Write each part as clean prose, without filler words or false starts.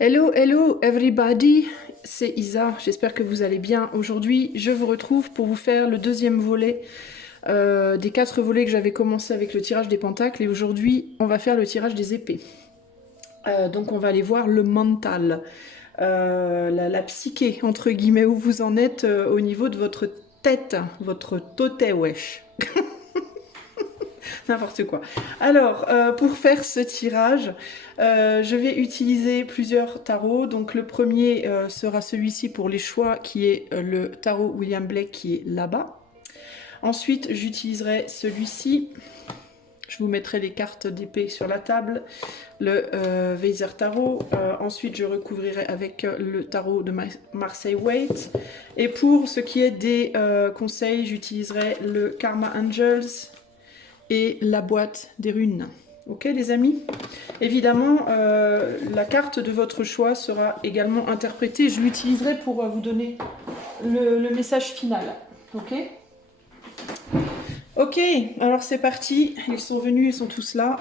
Hello, hello everybody, c'est Isa, j'espère que vous allez bien. Aujourd'hui, je vous retrouve pour vous faire le deuxième volet des 4 volets que j'avais commencé avec le tirage des pentacles. Et aujourd'hui, on va faire le tirage des épées. Donc on va aller voir le mental, la psyché, entre guillemets, où vous en êtes au niveau de votre tête, votre toté wesh. N'importe quoi. Alors, pour faire ce tirage, je vais utiliser plusieurs tarots. Donc le premier sera celui-ci pour les choix, qui est le tarot William Blake, qui est là-bas. Ensuite, j'utiliserai celui-ci. Je vous mettrai les cartes d'épée sur la table. Le Weiser Tarot. Ensuite, je recouvrirai avec le tarot de Marseille Waite. Et pour ce qui est des conseils, j'utiliserai le Karma Angels et la boîte des runes. Ok les amis? Évidemment, la carte de votre choix sera également interprétée. Je l'utiliserai pour vous donner le message final. Ok? Ok, alors c'est parti. Ils sont venus, ils sont tous là.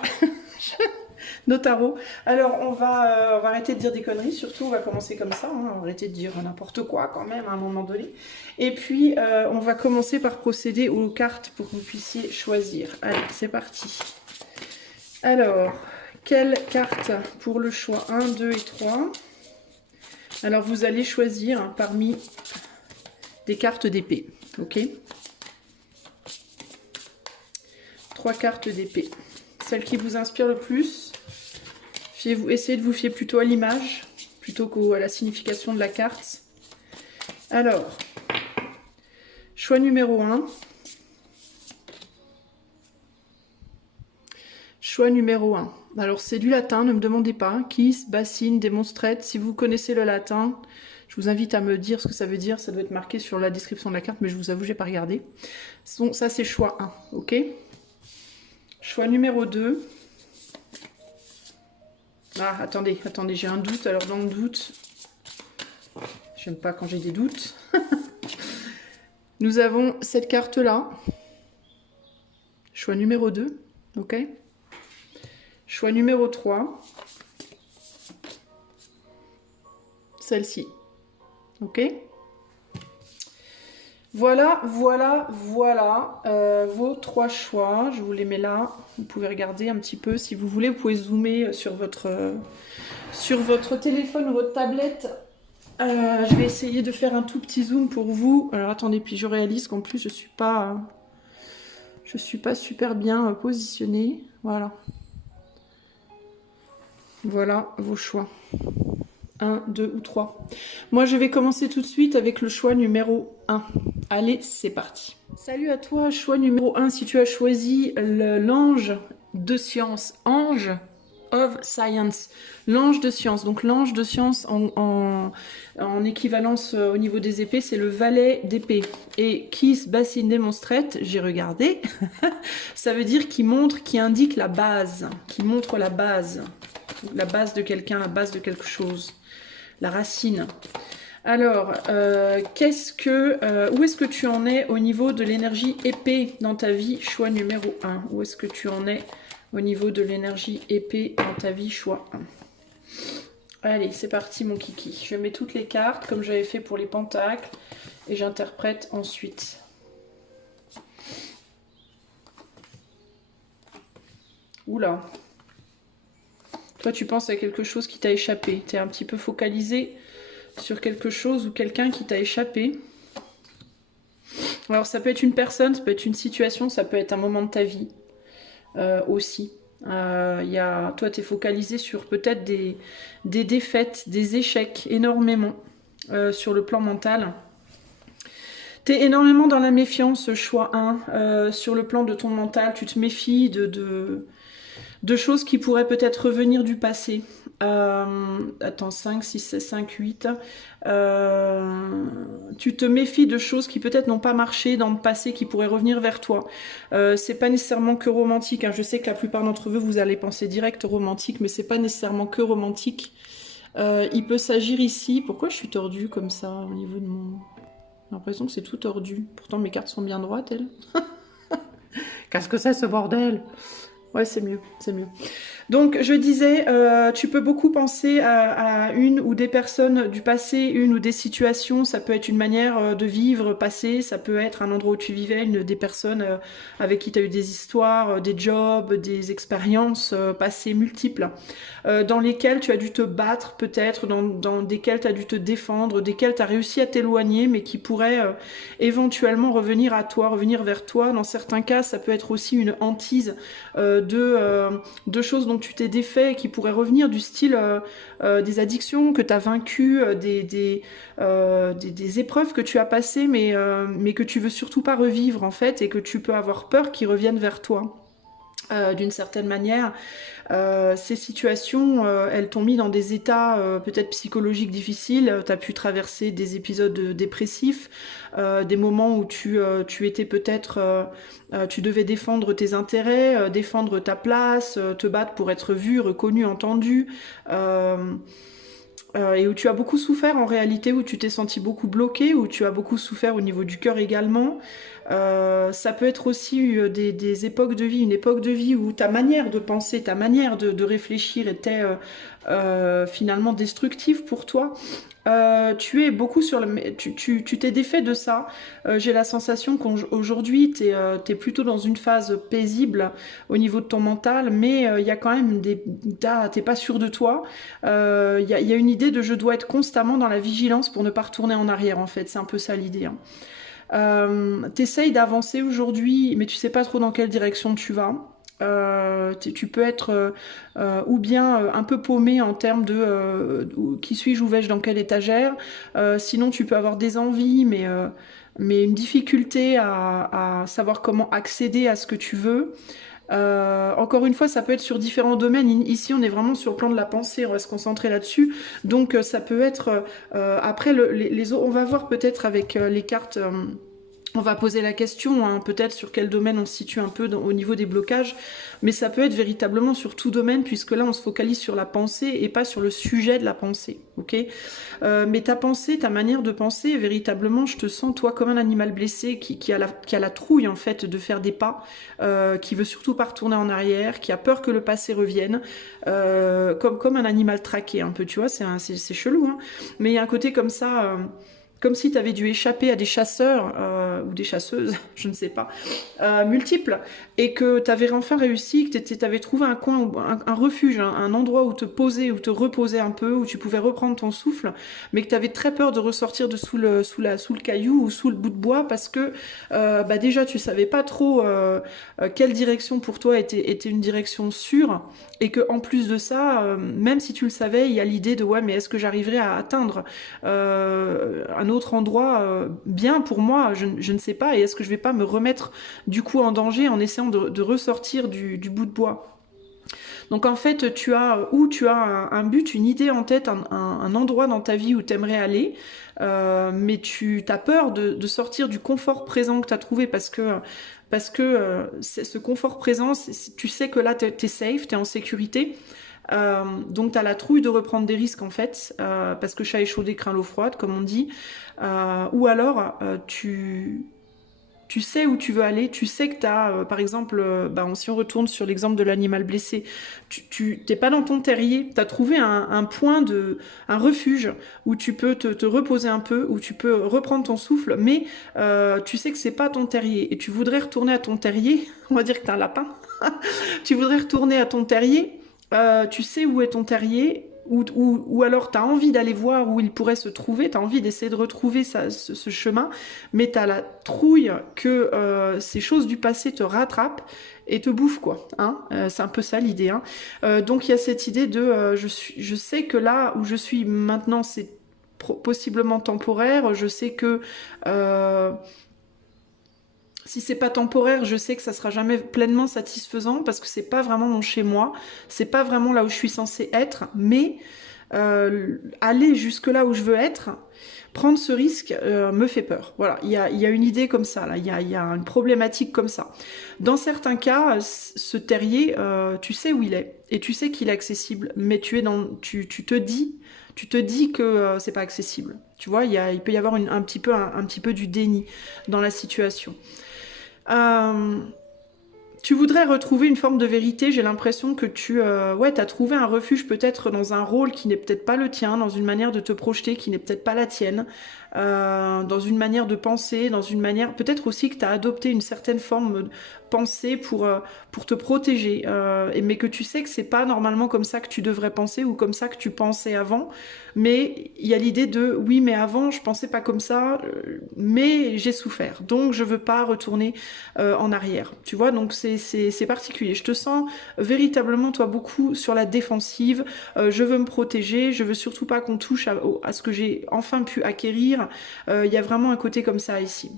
Nos tarots. Alors on va arrêter de dire des conneries, surtout on va commencer comme ça, hein. On va arrêter de dire n'importe quoi quand même à un moment donné. Et puis on va commencer par procéder aux cartes pour que vous puissiez choisir. Allez, c'est parti. Alors, quelle carte pour le choix 1, 2 et 3? Alors vous allez choisir parmi des cartes d'épée, ok? 3 cartes d'épée. Celle qui vous inspire le plus. Essayez de vous fier plutôt à l'image, plutôt qu'à la signification de la carte. Alors, choix numéro 1. Choix numéro 1. Alors, c'est du latin, ne me demandez pas. Kiss, bassine, démonstrate. Si vous connaissez le latin, je vous invite à me dire ce que ça veut dire. Ça doit être marqué sur la description de la carte, mais je vous avoue, je n'ai pas regardé. Donc, ça, c'est choix 1, ok? Choix numéro 2. Ah, attendez, j'ai un doute. Alors, dans le doute, j'aime pas quand j'ai des doutes. Nous avons cette carte-là. Choix numéro 2, ok? Choix numéro 3. Celle-ci, ok? Voilà vos 3 choix. Je vous les mets là. Vous pouvez regarder un petit peu si vous voulez. Vous pouvez zoomer sur votre téléphone ou votre tablette. Je vais essayer de faire un tout petit zoom pour vous. Alors attendez, puis je réalise qu'en plus je suis pas super bien positionnée. Voilà. Voilà vos choix. 1, 2 ou 3. Moi, je vais commencer tout de suite avec le choix numéro 1. Allez, c'est parti. Salut à toi, choix numéro 1. Si tu as choisi l'ange de science, ange of science, l'ange de science. Donc l'ange de science en équivalence au niveau des épées, c'est le valet d'épée. Et kiss, bassine, démonstrate, j'ai regardé. Ça veut dire qui montre, qui indique la base, qui montre la base de quelqu'un, la base de quelque chose, la racine. Alors, où est-ce que tu en es au niveau de l'énergie épée dans ta vie? Choix numéro 1. Où est-ce que tu en es au niveau de l'énergie épée dans ta vie? Choix 1. Allez, c'est parti mon kiki. Je mets toutes les cartes comme j'avais fait pour les pentacles et j'interprète ensuite. Oula. Toi, tu penses à quelque chose qui t'a échappé. Tu es un petit peu focalisé sur quelque chose ou quelqu'un qui t'a échappé. Alors, ça peut être une personne, ça peut être une situation, ça peut être un moment de ta vie aussi. Toi, tu es focalisé sur peut-être des défaites, des échecs, énormément sur le plan mental. Tu es énormément dans la méfiance, choix 1. Sur le plan de ton mental, tu te méfies de choses qui pourraient peut-être revenir du passé. Attends, 5, 6, 5, 8. Tu te méfies de choses qui peut-être n'ont pas marché dans le passé, qui pourraient revenir vers toi. C'est pas nécessairement que romantique, hein. Je sais que la plupart d'entre vous allez penser direct romantique, mais c'est pas nécessairement que romantique. Il peut s'agir ici... Pourquoi je suis tordue comme ça au niveau de mon... J'ai l'impression que c'est tout tordu. Pourtant mes cartes sont bien droites, elles. Qu'est-ce que c'est ce bordel? Ouais, c'est mieux, c'est mieux. Donc je disais, tu peux beaucoup penser à une ou des personnes du passé, une ou des situations, ça peut être une manière de vivre passée, ça peut être un endroit où tu vivais, des personnes avec qui tu as eu des histoires, des jobs, des expériences passées multiples, dans lesquelles tu as dû te battre peut-être, dans desquelles tu as dû te défendre, desquelles tu as réussi à t'éloigner, mais qui pourraient éventuellement revenir à toi, revenir vers toi. Dans certains cas, ça peut être aussi une hantise de choses dont tu t'es défait et qui pourraient revenir, du style des addictions que tu as vaincues, des épreuves que tu as passées mais que tu veux surtout pas revivre en fait et que tu peux avoir peur qu'ils reviennent vers toi. D'une certaine manière, ces situations, elles t'ont mis dans des états peut-être psychologiques difficiles, tu as pu traverser des épisodes dépressifs, des moments où tu étais peut-être, tu devais défendre tes intérêts, défendre ta place, te battre pour être vu, reconnu, entendu, et où tu as beaucoup souffert en réalité, où tu t'es senti beaucoup bloqué, où tu as beaucoup souffert au niveau du cœur également. Ça peut être aussi des époques de vie, une époque de vie où ta manière de penser, ta manière de réfléchir était finalement destructive pour toi. Tu es beaucoup sur le... Tu t'es défait de ça. J'ai la sensation qu'aujourd'hui, t'es plutôt dans une phase paisible au niveau de ton mental, mais il y a quand même t'es pas sûr de toi. Y a une idée de je dois être constamment dans la vigilance pour ne pas retourner en arrière, en fait. C'est un peu ça l'idée, hein. T'essayes d'avancer aujourd'hui, mais tu sais pas trop dans quelle direction tu vas. Tu peux être ou bien un peu paumé en termes de qui suis-je, où vais-je, dans quelle étagère. Sinon, tu peux avoir des envies, mais une difficulté à savoir comment accéder à ce que tu veux. Encore une fois, ça peut être sur différents domaines. Ici, on est vraiment sur le plan de la pensée, on va se concentrer là-dessus. Donc, ça peut être... après, les autres, on va voir peut-être avec les cartes... on va poser la question, hein, peut-être sur quel domaine on se situe un peu au niveau des blocages, mais ça peut être véritablement sur tout domaine, puisque là on se focalise sur la pensée et pas sur le sujet de la pensée, ok. Mais ta pensée, ta manière de penser, véritablement, je te sens toi comme un animal blessé qui a la trouille en fait de faire des pas, qui veut surtout pas retourner en arrière, qui a peur que le passé revienne, comme un animal traqué un peu, tu vois, c'est chelou, hein, mais il y a un côté comme ça... comme si tu avais dû échapper à des chasseurs ou des chasseuses, je ne sais pas, multiples, et que tu avais enfin réussi, que tu avais trouvé un coin, un refuge, un endroit où te poser, où te reposer un peu, où tu pouvais reprendre ton souffle, mais que tu avais très peur de ressortir de sous le caillou ou sous le bout de bois, parce que déjà tu savais pas trop quelle direction pour toi était une direction sûre, et que en plus de ça, même si tu le savais, il y a l'idée de ouais, mais est-ce que j'arriverai à atteindre un autre endroit bien pour moi, je ne sais pas, et est-ce que je vais pas me remettre du coup en danger en essayant de ressortir du bout de bois. Donc en fait, tu as un but, une idée en tête, un endroit dans ta vie où tu aimerais aller, mais tu as peur de sortir du confort présent que tu as trouvé, parce que ce confort présent, tu sais que là t'es safe, t'es en sécurité. Donc tu as la trouille de reprendre des risques en fait, parce que chat échaudé craint l'eau froide, comme on dit. Ou alors tu sais où tu veux aller, tu sais que tu as, par exemple, si on retourne sur l'exemple de l'animal blessé, tu t'es pas dans ton terrier, tu as trouvé un point un refuge où tu peux te reposer un peu, où tu peux reprendre ton souffle, mais tu sais que c'est pas ton terrier, et tu voudrais retourner à ton terrier, on va dire que t'es un lapin, tu voudrais retourner à ton terrier, tu sais où est ton terrier, ou alors tu as envie d'aller voir où il pourrait se trouver, tu as envie d'essayer de retrouver ce chemin, mais tu as la trouille que ces choses du passé te rattrapent et te bouffent, quoi. Hein, c'est un peu ça l'idée. Hein. Donc il y a cette idée de je sais que là où je suis maintenant, c'est possiblement temporaire, je sais que... si c'est pas temporaire, je sais que ça sera jamais pleinement satisfaisant, parce que c'est pas vraiment mon chez moi, c'est pas vraiment là où je suis censée être, mais aller jusque là où je veux être, prendre ce risque me fait peur. Voilà, il y a une idée comme ça, là, il y a une problématique comme ça. Dans certains cas, ce terrier, tu sais où il est, et tu sais qu'il est accessible, mais tu te dis que c'est pas accessible. Tu vois, il peut y avoir un petit peu du déni dans la situation. tu voudrais retrouver une forme de vérité. J'ai l'impression que tu ouais, as trouvé un refuge peut-être dans un rôle qui n'est peut-être pas le tien, dans une manière de te projeter qui n'est peut-être pas la tienne, dans une manière de penser, dans une manière... Peut-être aussi que tu as adopté une certaine forme de pensée pour te protéger, mais que tu sais que c'est pas normalement comme ça que tu devrais penser ou comme ça que tu pensais avant. Mais il y a l'idée de oui, mais avant je pensais pas comme ça, mais j'ai souffert, donc je veux pas retourner en arrière. Tu vois, donc c'est particulier. Je te sens véritablement toi beaucoup sur la défensive. Je veux me protéger, je veux surtout pas qu'on touche à ce que j'ai enfin pu acquérir. Il y a vraiment un côté comme ça ici.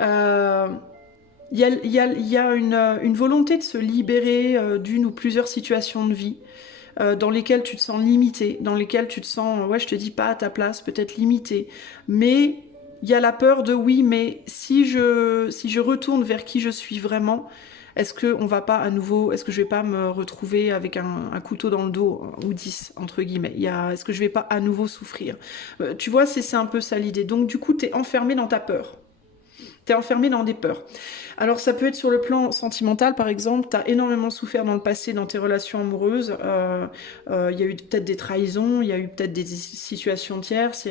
Il y a une volonté de se libérer d'une ou plusieurs situations de vie dans lesquelles tu te sens limité, dans lesquelles tu te sens, ouais, je te dis pas à ta place, peut-être limité, mais il y a la peur de oui, mais si je retourne vers qui je suis vraiment, est-ce que on va pas à nouveau, est-ce que je vais pas me retrouver avec un couteau dans le dos, ou 10, entre guillemets, est-ce que je vais pas à nouveau souffrir? Tu vois, c'est un peu ça l'idée. Donc du coup, tu es enfermé dans ta peur. T'es enfermé dans des peurs. Alors ça peut être sur le plan sentimental, par exemple, t'as énormément souffert dans le passé dans tes relations amoureuses, il y a eu peut-être des trahisons, il y a eu peut-être des situations tierces,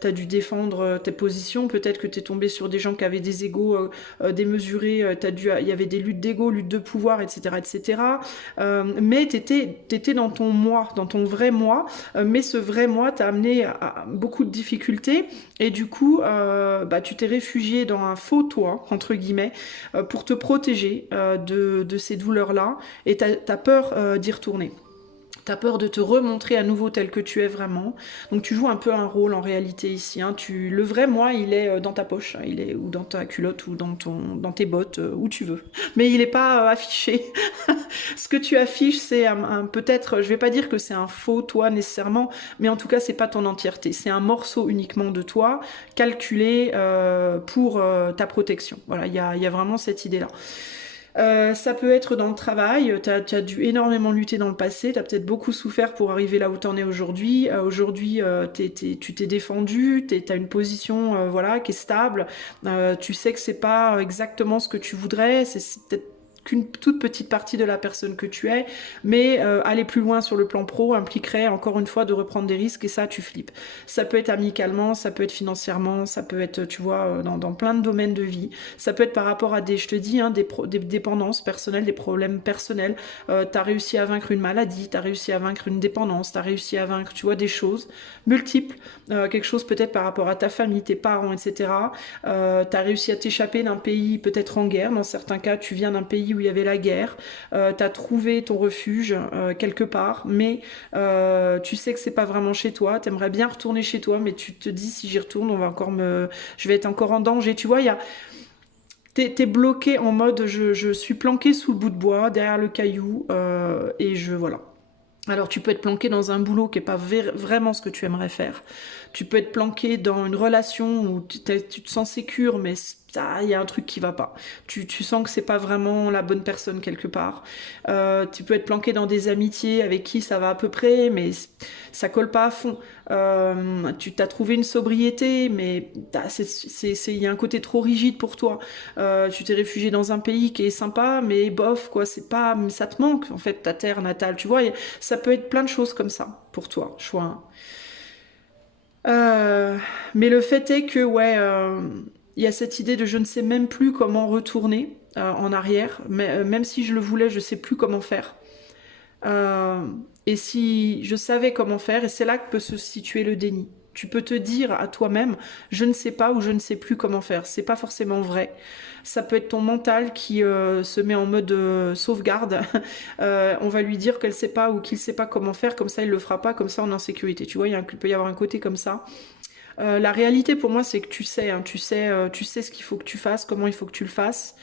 t'as dû défendre tes positions, peut-être que t'es tombé sur des gens qui avaient des égos démesurés, il y avait des luttes d'ego, luttes de pouvoir, etc. etc. Mais t'étais dans ton moi, dans ton vrai moi, mais ce vrai moi t'a amené à beaucoup de difficultés, et du coup, tu t'es réfugié dans un faux toi, entre guillemets, pour te protéger de ces douleurs-là, et t'as peur d'y retourner. T'as peur de te remontrer à nouveau tel que tu es vraiment. Donc tu joues un peu un rôle en réalité ici. Hein. Le vrai moi, il est dans ta poche, hein. Il est ou dans ta culotte ou dans tes bottes, où tu veux. Mais il n'est pas affiché. Ce que tu affiches, c'est peut-être, je vais pas dire que c'est un faux toi nécessairement, mais en tout cas, c'est pas ton entièreté. C'est un morceau uniquement de toi, calculé pour ta protection. Voilà, il y a vraiment cette idée-là. Ça peut être dans le travail, tu as dû énormément lutter dans le passé, tu as peut-être beaucoup souffert pour arriver là où tu en es aujourd'hui. Aujourd'hui, tu t'es défendu, tu as une position voilà, qui est stable, tu sais que c'est pas exactement ce que tu voudrais, c'est peut-être qu'une toute petite partie de la personne que tu es, mais aller plus loin sur le plan pro impliquerait encore une fois de reprendre des risques, et ça tu flippes. Ça peut être amicalement, ça peut être financièrement, ça peut être, tu vois, dans plein de domaines de vie, ça peut être par rapport à je te dis, hein, des dépendances personnelles, des problèmes personnels, t'as réussi à vaincre une maladie, t'as réussi à vaincre une dépendance, t'as réussi à vaincre, tu vois, des choses multiples, quelque chose peut-être par rapport à ta famille, tes parents, etc. T'as réussi à t'échapper d'un pays peut-être en guerre, dans certains cas tu viens d'un pays où il y avait la guerre, t'as trouvé ton refuge quelque part, mais tu sais que c'est pas vraiment chez toi, t'aimerais bien retourner chez toi, mais tu te dis si j'y retourne, je vais être encore en danger, tu vois, t'es bloqué en mode je suis planqué sous le bout de bois, derrière le caillou, et voilà. Alors tu peux être planqué dans un boulot qui n'est pas vraiment ce que tu aimerais faire. Tu peux être planqué dans une relation où tu te sens sécure, mais il y a un truc qui va pas. Tu sens que c'est pas vraiment la bonne personne quelque part. Tu peux être planqué dans des amitiés avec qui ça va à peu près, mais ça colle pas à fond. Tu t'as trouvé une sobriété, mais il y a un côté trop rigide pour toi. Tu t'es réfugié dans un pays qui est sympa, mais bof, quoi, c'est pas, ça te manque en fait ta terre natale. Tu vois, ça peut être plein de choses comme ça pour toi, choix. Mais le fait est que, ouais, il y a cette idée de je ne sais même plus comment retourner en arrière, mais même si je le voulais, je sais plus comment faire. Et si je savais comment faire, et c'est là que peut se situer le déni. Tu peux te dire à toi-même, je ne sais pas ou je ne sais plus comment faire. C'est pas forcément vrai. Ça peut être ton mental qui se met en mode sauvegarde. On va lui dire qu'elle sait pas ou qu'il sait pas comment faire, comme ça il le fera pas, comme ça on est en sécurité. Tu vois, il peut y avoir un côté comme ça. La réalité pour moi c'est que tu sais, hein, tu sais ce qu'il faut que tu fasses, comment il faut que tu le fasses,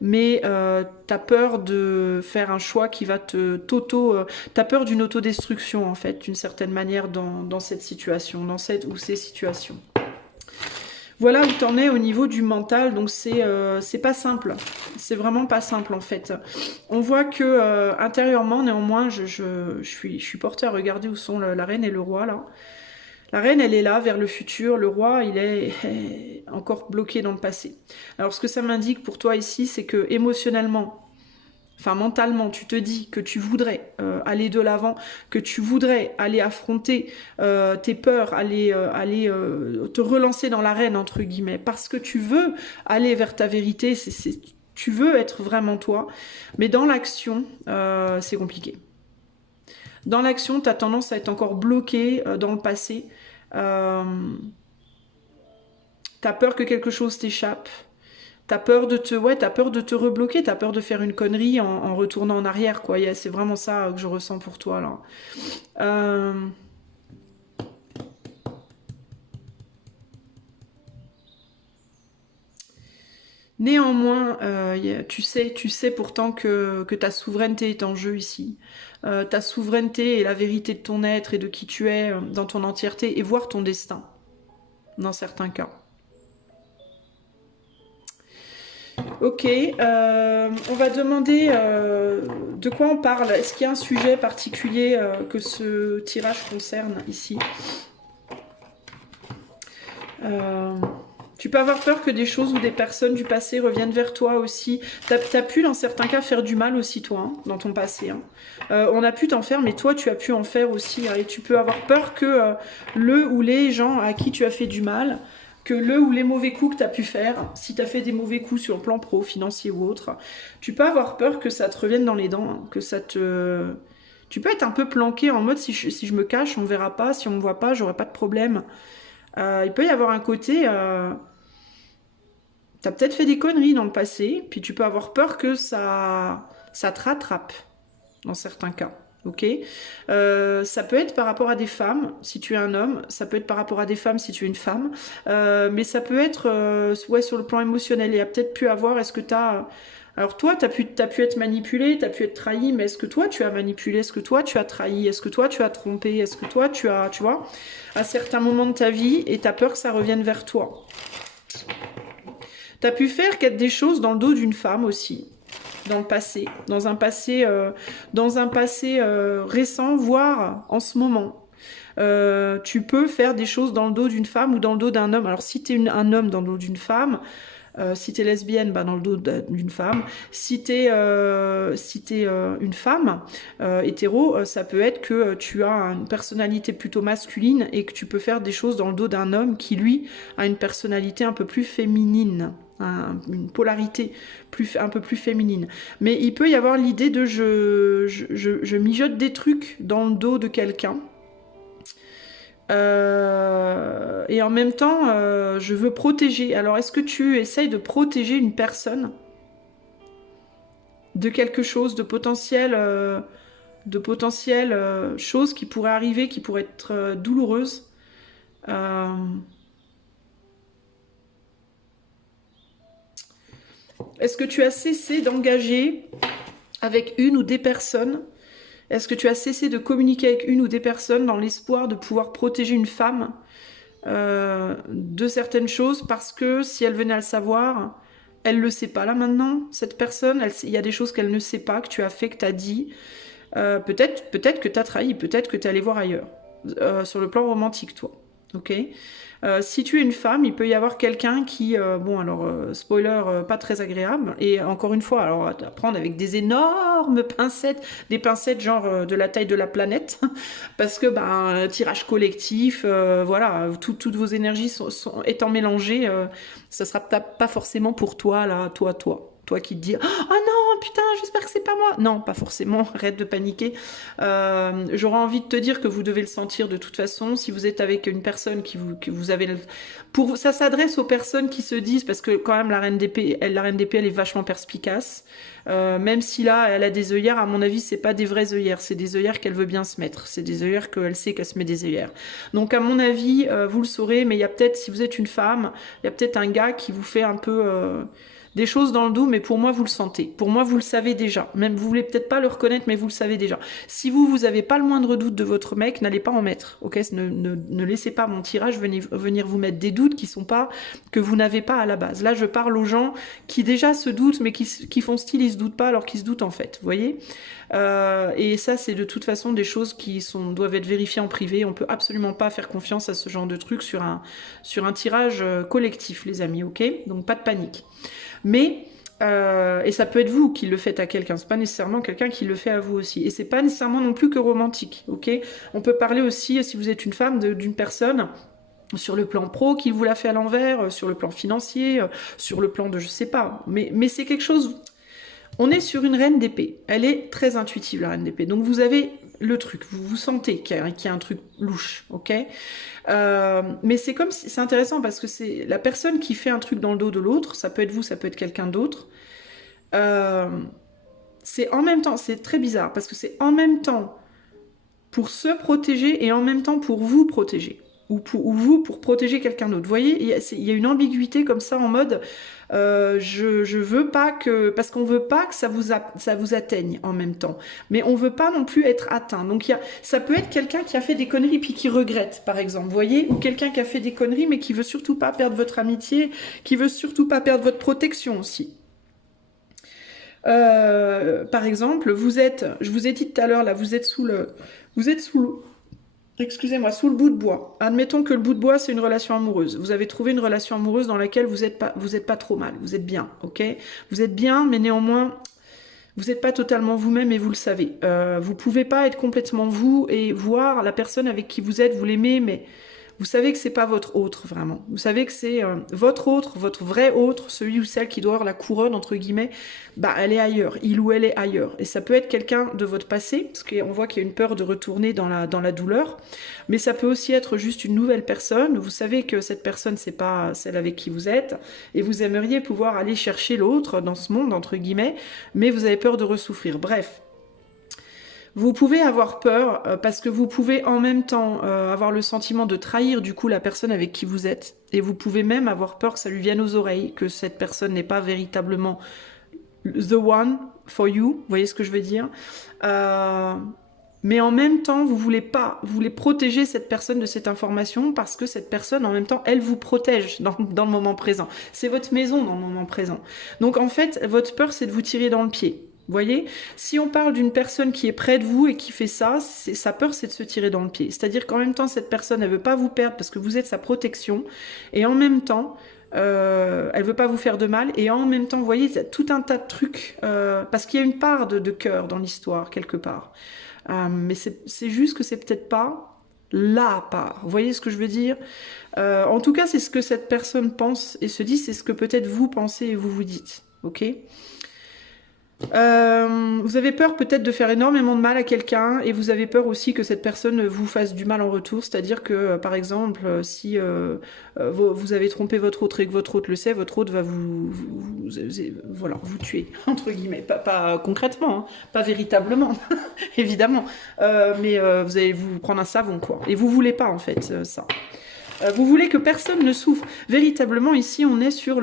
mais t'as peur de faire un choix qui va t'as peur d'une autodestruction en fait, d'une certaine manière dans cette situation, dans cette ou ces situations. Voilà où t'en es au niveau du mental, donc c'est pas simple, c'est vraiment pas simple en fait. On voit que intérieurement néanmoins, je suis portée à regarder où sont la reine et le roi là. La reine, elle est là, vers le futur. Le roi, il est encore bloqué dans le passé. Alors, ce que ça m'indique pour toi ici, c'est que émotionnellement, enfin mentalement, tu te dis que tu voudrais aller de l'avant, que tu voudrais aller affronter tes peurs, aller te relancer dans l'arène, entre guillemets, parce que tu veux aller vers ta vérité, tu veux être vraiment toi. Mais dans l'action, c'est compliqué. Dans l'action, tu as tendance à être encore bloqué dans le passé. Tu as peur que quelque chose t'échappe. T'as peur de te rebloquer, t'as peur de faire une connerie en retournant en arrière, quoi. C'est vraiment ça que je ressens pour toi, là. Néanmoins, tu sais pourtant que ta souveraineté est en jeu ici. Ta souveraineté et la vérité de ton être et de qui tu es dans ton entièreté, et voir ton destin, dans certains cas. Ok, on va demander de quoi on parle. Est-ce qu'il y a un sujet particulier que ce tirage concerne ici? Tu peux avoir peur que des choses ou des personnes du passé reviennent vers toi aussi. T'as pu dans certains cas faire du mal aussi toi, hein, dans ton passé. Hein. On a pu t'en faire, mais toi tu as pu en faire aussi. Hein, et tu peux avoir peur que le ou les gens à qui tu as fait du mal, que le ou les mauvais coups que tu as pu faire, si tu as fait des mauvais coups sur le plan pro, financier ou autre, tu peux avoir peur que ça te revienne dans les dents, hein, que ça te... Tu peux être un peu planqué en mode si je me cache, on ne verra pas, si on ne me voit pas, j'aurai pas de problème. Il peut y avoir un côté... T'as peut-être fait des conneries dans le passé, puis tu peux avoir peur que ça te rattrape, dans certains cas. Ok, ça peut être par rapport à des femmes, si tu es un homme, ça peut être par rapport à des femmes si tu es une femme, mais ça peut être ouais, sur le plan émotionnel. Il y a peut-être pu avoir, est-ce que tu as... Alors toi, t'as pu être manipulé, tu as pu être trahi, mais est-ce que toi tu as manipulé, est-ce que toi tu as trahi, est-ce que toi tu as trompé, est-ce que toi tu as, tu vois, à certains moments de ta vie, et tu as peur que ça revienne vers toi. Tu as pu faire des choses dans le dos d'une femme aussi, dans le passé, dans un passé récent, voire en ce moment. Tu peux faire des choses dans le dos d'une femme ou dans le dos d'un homme. Alors si tu es un homme dans le dos d'une femme, si tu es lesbienne, bah, dans le dos d'une femme. Si tu es, une femme hétéro, ça peut être que tu as une personnalité plutôt masculine et que tu peux faire des choses dans le dos d'un homme qui, lui, a une personnalité un peu plus féminine. Une polarité un peu plus féminine. Mais il peut y avoir l'idée de je mijote des trucs dans le dos de quelqu'un. Et en même temps, je veux protéger. Alors, est-ce que tu essayes de protéger une personne de quelque chose, de potentiel choses qui pourraient arriver, qui pourraient être douloureuses Est-ce que tu as cessé d'engager avec une ou des personnes? Est-ce que tu as cessé de communiquer avec une ou des personnes dans l'espoir de pouvoir protéger une femme de certaines choses, parce que si elle venait à le savoir, elle ne le sait pas là maintenant, cette personne, il y a des choses qu'elle ne sait pas, que tu as fait, que tu as dit, peut-être que tu as trahi, peut-être que tu es allé voir ailleurs, sur le plan romantique, toi, ok? Si tu es une femme, il peut y avoir quelqu'un qui, bon alors, spoiler, pas très agréable, et encore une fois, alors à prendre avec des énormes pincettes, des pincettes genre de la taille de la planète, parce que, ben, tirage collectif, voilà, toutes vos énergies étant mélangées, ça sera pas forcément pour toi, là, toi qui te dis « Ah non, putain, j'espère que c'est pas moi !» Non, pas forcément, arrête de paniquer. J'aurais envie de te dire que vous devez le sentir de toute façon. Si vous êtes avec une personne que vous avez... Ça s'adresse aux personnes qui se disent, parce que quand même la reine d'épée, elle est vachement perspicace. Même si là, elle a des œillères, à mon avis, c'est pas des vraies œillères, c'est des œillères qu'elle veut bien se mettre. C'est des œillères qu'elle sait qu'elle se met des œillères. Donc à mon avis, vous le saurez, mais il y a peut-être, si vous êtes une femme, il y a peut-être un gars qui vous fait un peu... des choses dans le dos, mais pour moi, vous le sentez. Pour moi, vous le savez déjà. Même vous voulez peut-être pas le reconnaître, mais vous le savez déjà. Si vous n'avez pas le moindre doute de votre mec, n'allez pas en mettre. Ok, ne laissez pas mon tirage venir vous mettre des doutes que vous n'avez pas à la base. Là, je parle aux gens qui déjà se doutent, mais qui font style, ils se doutent pas, alors qu'ils se doutent en fait. Vous voyez? Et ça, c'est de toute façon des choses qui doivent être vérifiées en privé. On peut absolument pas faire confiance à ce genre de truc sur un tirage collectif, les amis, ok? Donc pas de panique. Mais et ça peut être vous qui le faites à quelqu'un, c'est pas nécessairement quelqu'un qui le fait à vous aussi. Et c'est pas nécessairement non plus que romantique, ok? On peut parler aussi, si vous êtes une femme, d'une personne sur le plan pro qui vous l'a fait à l'envers, sur le plan financier, sur le plan de je sais pas. Mais c'est quelque chose. On est sur une reine d'épée. Elle est très intuitive, la reine d'épée. Donc vous avez le truc, vous sentez qu'il y a un truc louche, ok? Mais c'est intéressant parce que c'est la personne qui fait un truc dans le dos de l'autre, ça peut être vous, ça peut être quelqu'un d'autre. C'est en même temps, c'est très bizarre parce que c'est en même temps pour se protéger et en même temps pour vous protéger. Ou vous pour protéger quelqu'un d'autre. Vous voyez, il y a une ambiguïté comme ça en mode je veux pas que... Parce qu'on veut pas que ça vous atteigne en même temps. Mais on veut pas non plus être atteint. Donc ça peut être quelqu'un qui a fait des conneries puis qui regrette, par exemple. Vous voyez? Ou quelqu'un qui a fait des conneries mais qui veut surtout pas perdre votre amitié, qui veut surtout pas perdre votre protection aussi. Par exemple, je vous ai dit tout à l'heure, là, vous êtes sous le bout de bois. Admettons que le bout de bois, c'est une relation amoureuse. Vous avez trouvé une relation amoureuse dans laquelle vous êtes pas trop mal. Vous êtes bien, ok? Vous êtes bien, mais néanmoins, vous n'êtes pas totalement vous-même et vous le savez. Vous pouvez pas être complètement vous et voir la personne avec qui vous êtes, vous l'aimez, mais vous savez que c'est pas votre autre, vraiment. Vous savez que c'est votre autre, votre vrai autre, celui ou celle qui doit avoir la couronne, entre guillemets, bah elle est ailleurs, il ou elle est ailleurs. Et ça peut être quelqu'un de votre passé, parce qu'on voit qu'il y a une peur de retourner dans la douleur, mais ça peut aussi être juste une nouvelle personne. Vous savez que cette personne, c'est pas celle avec qui vous êtes, et vous aimeriez pouvoir aller chercher l'autre dans ce monde, entre guillemets, mais vous avez peur de ressouffrir. Bref. Vous pouvez avoir peur parce que vous pouvez en même temps avoir le sentiment de trahir du coup la personne avec qui vous êtes. Et vous pouvez même avoir peur que ça lui vienne aux oreilles, que cette personne n'est pas véritablement the one for you. Vous voyez ce que je veux dire? Mais en même temps, vous voulez protéger cette personne de cette information parce que cette personne, en même temps, elle vous protège dans le moment présent. C'est votre maison dans le moment présent. Donc en fait, votre peur, c'est de vous tirer dans le pied. Vous voyez, si on parle d'une personne qui est près de vous et qui fait ça, sa peur, c'est de se tirer dans le pied. C'est-à-dire qu'en même temps, cette personne, elle veut pas vous perdre parce que vous êtes sa protection. Et en même temps, elle veut pas vous faire de mal. Et en même temps, vous voyez, il y a tout un tas de trucs. Parce qu'il y a une part de cœur dans l'histoire, quelque part. Mais c'est juste que c'est peut-être pas la part. Vous voyez ce que je veux dire? En tout cas, c'est ce que cette personne pense et se dit. C'est ce que peut-être vous pensez et vous vous dites. Ok? Vous avez peur peut-être de faire énormément de mal à quelqu'un et vous avez peur aussi que cette personne vous fasse du mal en retour, c'est-à-dire que par exemple si vous avez trompé votre autre et que votre autre le sait, votre autre va voilà, vous tuer entre guillemets, pas concrètement, hein, pas véritablement évidemment, mais vous allez vous prendre un savon quoi, et vous voulez pas en fait ça. Vous voulez que personne ne souffre. Véritablement, ici, on est sur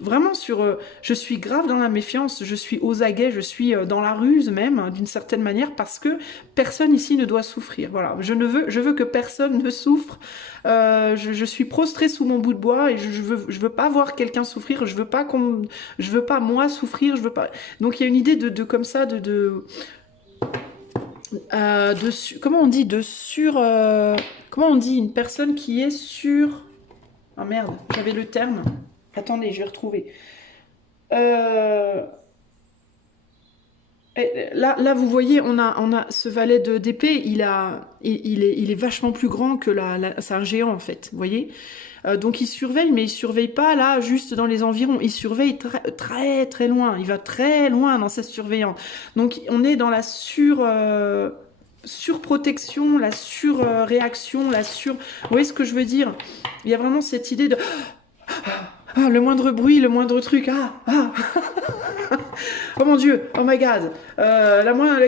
vraiment sur... je suis grave dans la méfiance, je suis aux aguets, je suis dans la ruse même, hein, d'une certaine manière, parce que personne ici ne doit souffrir. Voilà, je veux que personne ne souffre. Je suis prostrée sous mon bout de bois et je veux pas voir quelqu'un souffrir. Je veux pas moi souffrir. Je veux pas. Donc il y a une idée de comme ça comment on dit comment on dit une personne qui est sur... Ah merde, j'avais le terme. Attendez, je vais retrouver. Là, vous voyez, on a ce valet d'épée, il est vachement plus grand que c'est un géant en fait, vous voyez. Donc il surveille, mais il surveille pas là, juste dans les environs. Il surveille très très loin. Il va très loin dans sa surveillance. Donc on est dans la surprotection, la surréaction, vous voyez ce que je veux dire? Il y a vraiment cette idée de Ah, le moindre bruit, le moindre truc. Oh mon Dieu, oh my God.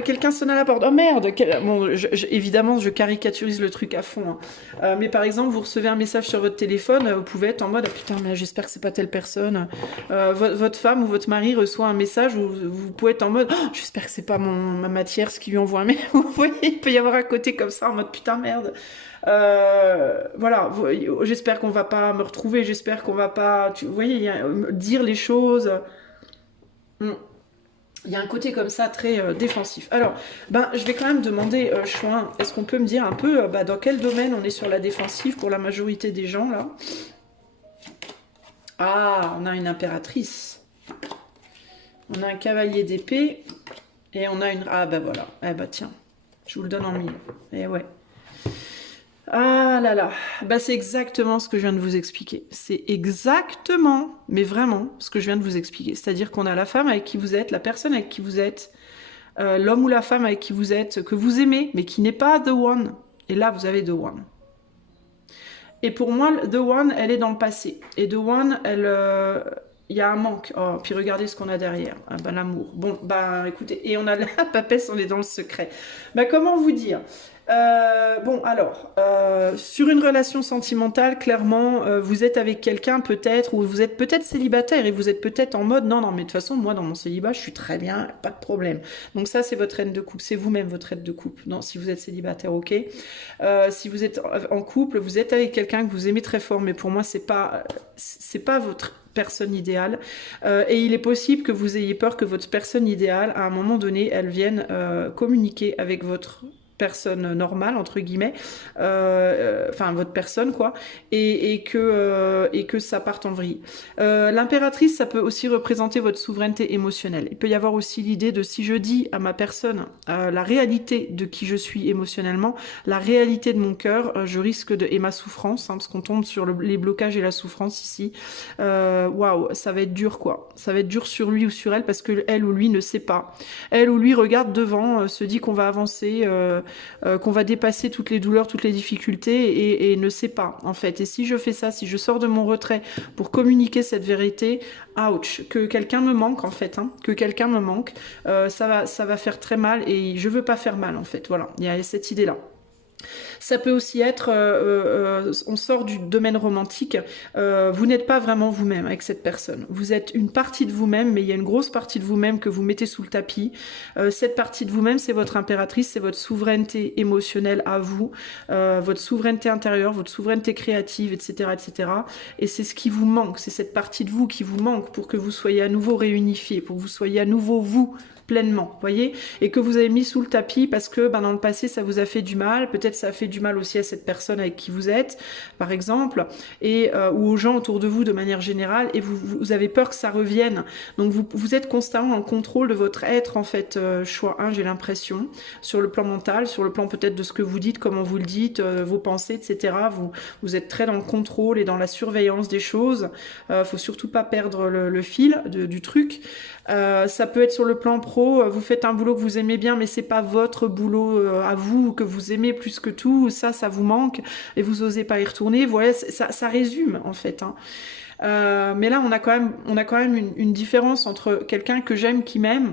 Quelqu'un sonne à la porte. Oh merde. Bon, évidemment, je caricaturise le truc à fond. Hein. Mais par exemple, vous recevez un message sur votre téléphone, vous pouvez être en mode, ah, putain, mais j'espère que c'est pas telle personne. Votre femme ou votre mari reçoit un message où vous pouvez être en mode, oh, j'espère que c'est pas ma matière ce qui lui envoie un mail. Vous voyez, il peut y avoir un côté comme ça en mode, putain, merde. Voilà, j'espère qu'on va pas me retrouver, j'espère qu'on va pas, vous voyez, dire les choses. Il y a un côté comme ça très défensif. Alors, je vais quand même demander, Chouin, est-ce qu'on peut me dire un peu dans quel domaine on est sur la défensive pour la majorité des gens, là? Ah, on a une impératrice. On a un cavalier d'épée. Et on a une... Ah, voilà. Eh tiens, je vous le donne en mille. Eh ouais. Ah là là, c'est exactement ce que je viens de vous expliquer. C'est exactement, mais vraiment, ce que je viens de vous expliquer. C'est-à-dire qu'on a la femme avec qui vous êtes, la personne avec qui vous êtes, l'homme ou la femme avec qui vous êtes, que vous aimez, mais qui n'est pas the one. Et là, vous avez the one. Et pour moi, the one, elle est dans le passé. Et the one, il y a un manque. Oh, puis regardez ce qu'on a derrière. Ah, l'amour. Bon, écoutez, et on a la papesse, on est dans le secret. Comment vous dire ? Sur une relation sentimentale, clairement, vous êtes avec quelqu'un peut-être, ou vous êtes peut-être célibataire et vous êtes peut-être en mode non, mais de toute façon, moi, dans mon célibat, je suis très bien, pas de problème. Donc ça, c'est votre reine de couple, c'est vous-même votre reine de couple. Non, si vous êtes célibataire, ok. Si vous êtes en couple, vous êtes avec quelqu'un que vous aimez très fort, mais pour moi, c'est pas votre personne idéale. Et il est possible que vous ayez peur que votre personne idéale, à un moment donné, elle vienne communiquer avec votre personne normale entre guillemets, votre personne quoi, et que ça parte en vrille. L'impératrice, ça peut aussi représenter votre souveraineté émotionnelle. Il peut y avoir aussi l'idée de si je dis à ma personne la réalité de qui je suis émotionnellement, la réalité de mon cœur, je risque et ma souffrance, parce qu'on tombe sur les blocages et la souffrance ici. Waouh, ça va être dur quoi. Ça va être dur sur lui ou sur elle parce que elle ou lui ne sait pas. Elle ou lui regarde devant, se dit qu'on va avancer. Qu'on va dépasser toutes les douleurs, toutes les difficultés et ne sait pas en fait. Et si je fais ça, si je sors de mon retrait pour communiquer cette vérité, ouch, que quelqu'un me manque en fait, que quelqu'un me manque, ça va faire très mal et je veux pas faire mal en fait. Voilà, il y a cette idée-là. Ça peut aussi être, on sort du domaine romantique, vous n'êtes pas vraiment vous-même avec cette personne. Vous êtes une partie de vous-même, mais il y a une grosse partie de vous-même que vous mettez sous le tapis. Cette partie de vous-même, c'est votre impératrice, c'est votre souveraineté émotionnelle à vous, votre souveraineté intérieure, votre souveraineté créative, etc. etc. Et c'est ce qui vous manque, c'est cette partie de vous qui vous manque pour que vous soyez à nouveau réunifié, pour que vous soyez à nouveau vous, pleinement, voyez, et que vous avez mis sous le tapis parce que dans le passé ça vous a fait du mal, peut-être ça a fait du mal aussi à cette personne avec qui vous êtes, par exemple, et ou aux gens autour de vous de manière générale, et vous avez peur que ça revienne. Donc vous êtes constamment en contrôle de votre être en fait, choix 1, j'ai l'impression, sur le plan mental, sur le plan peut-être de ce que vous dites, comment vous le dites, vos pensées, etc. Vous êtes très dans le contrôle et dans la surveillance des choses. Faut surtout pas perdre le fil du truc. Ça peut être sur le plan pro, vous faites un boulot que vous aimez bien mais c'est pas votre boulot à vous que vous aimez plus que tout, ça vous manque et vous osez pas y retourner. Voilà, ça résume en fait. Mais là on a quand même une différence entre quelqu'un que j'aime, qui m'aime,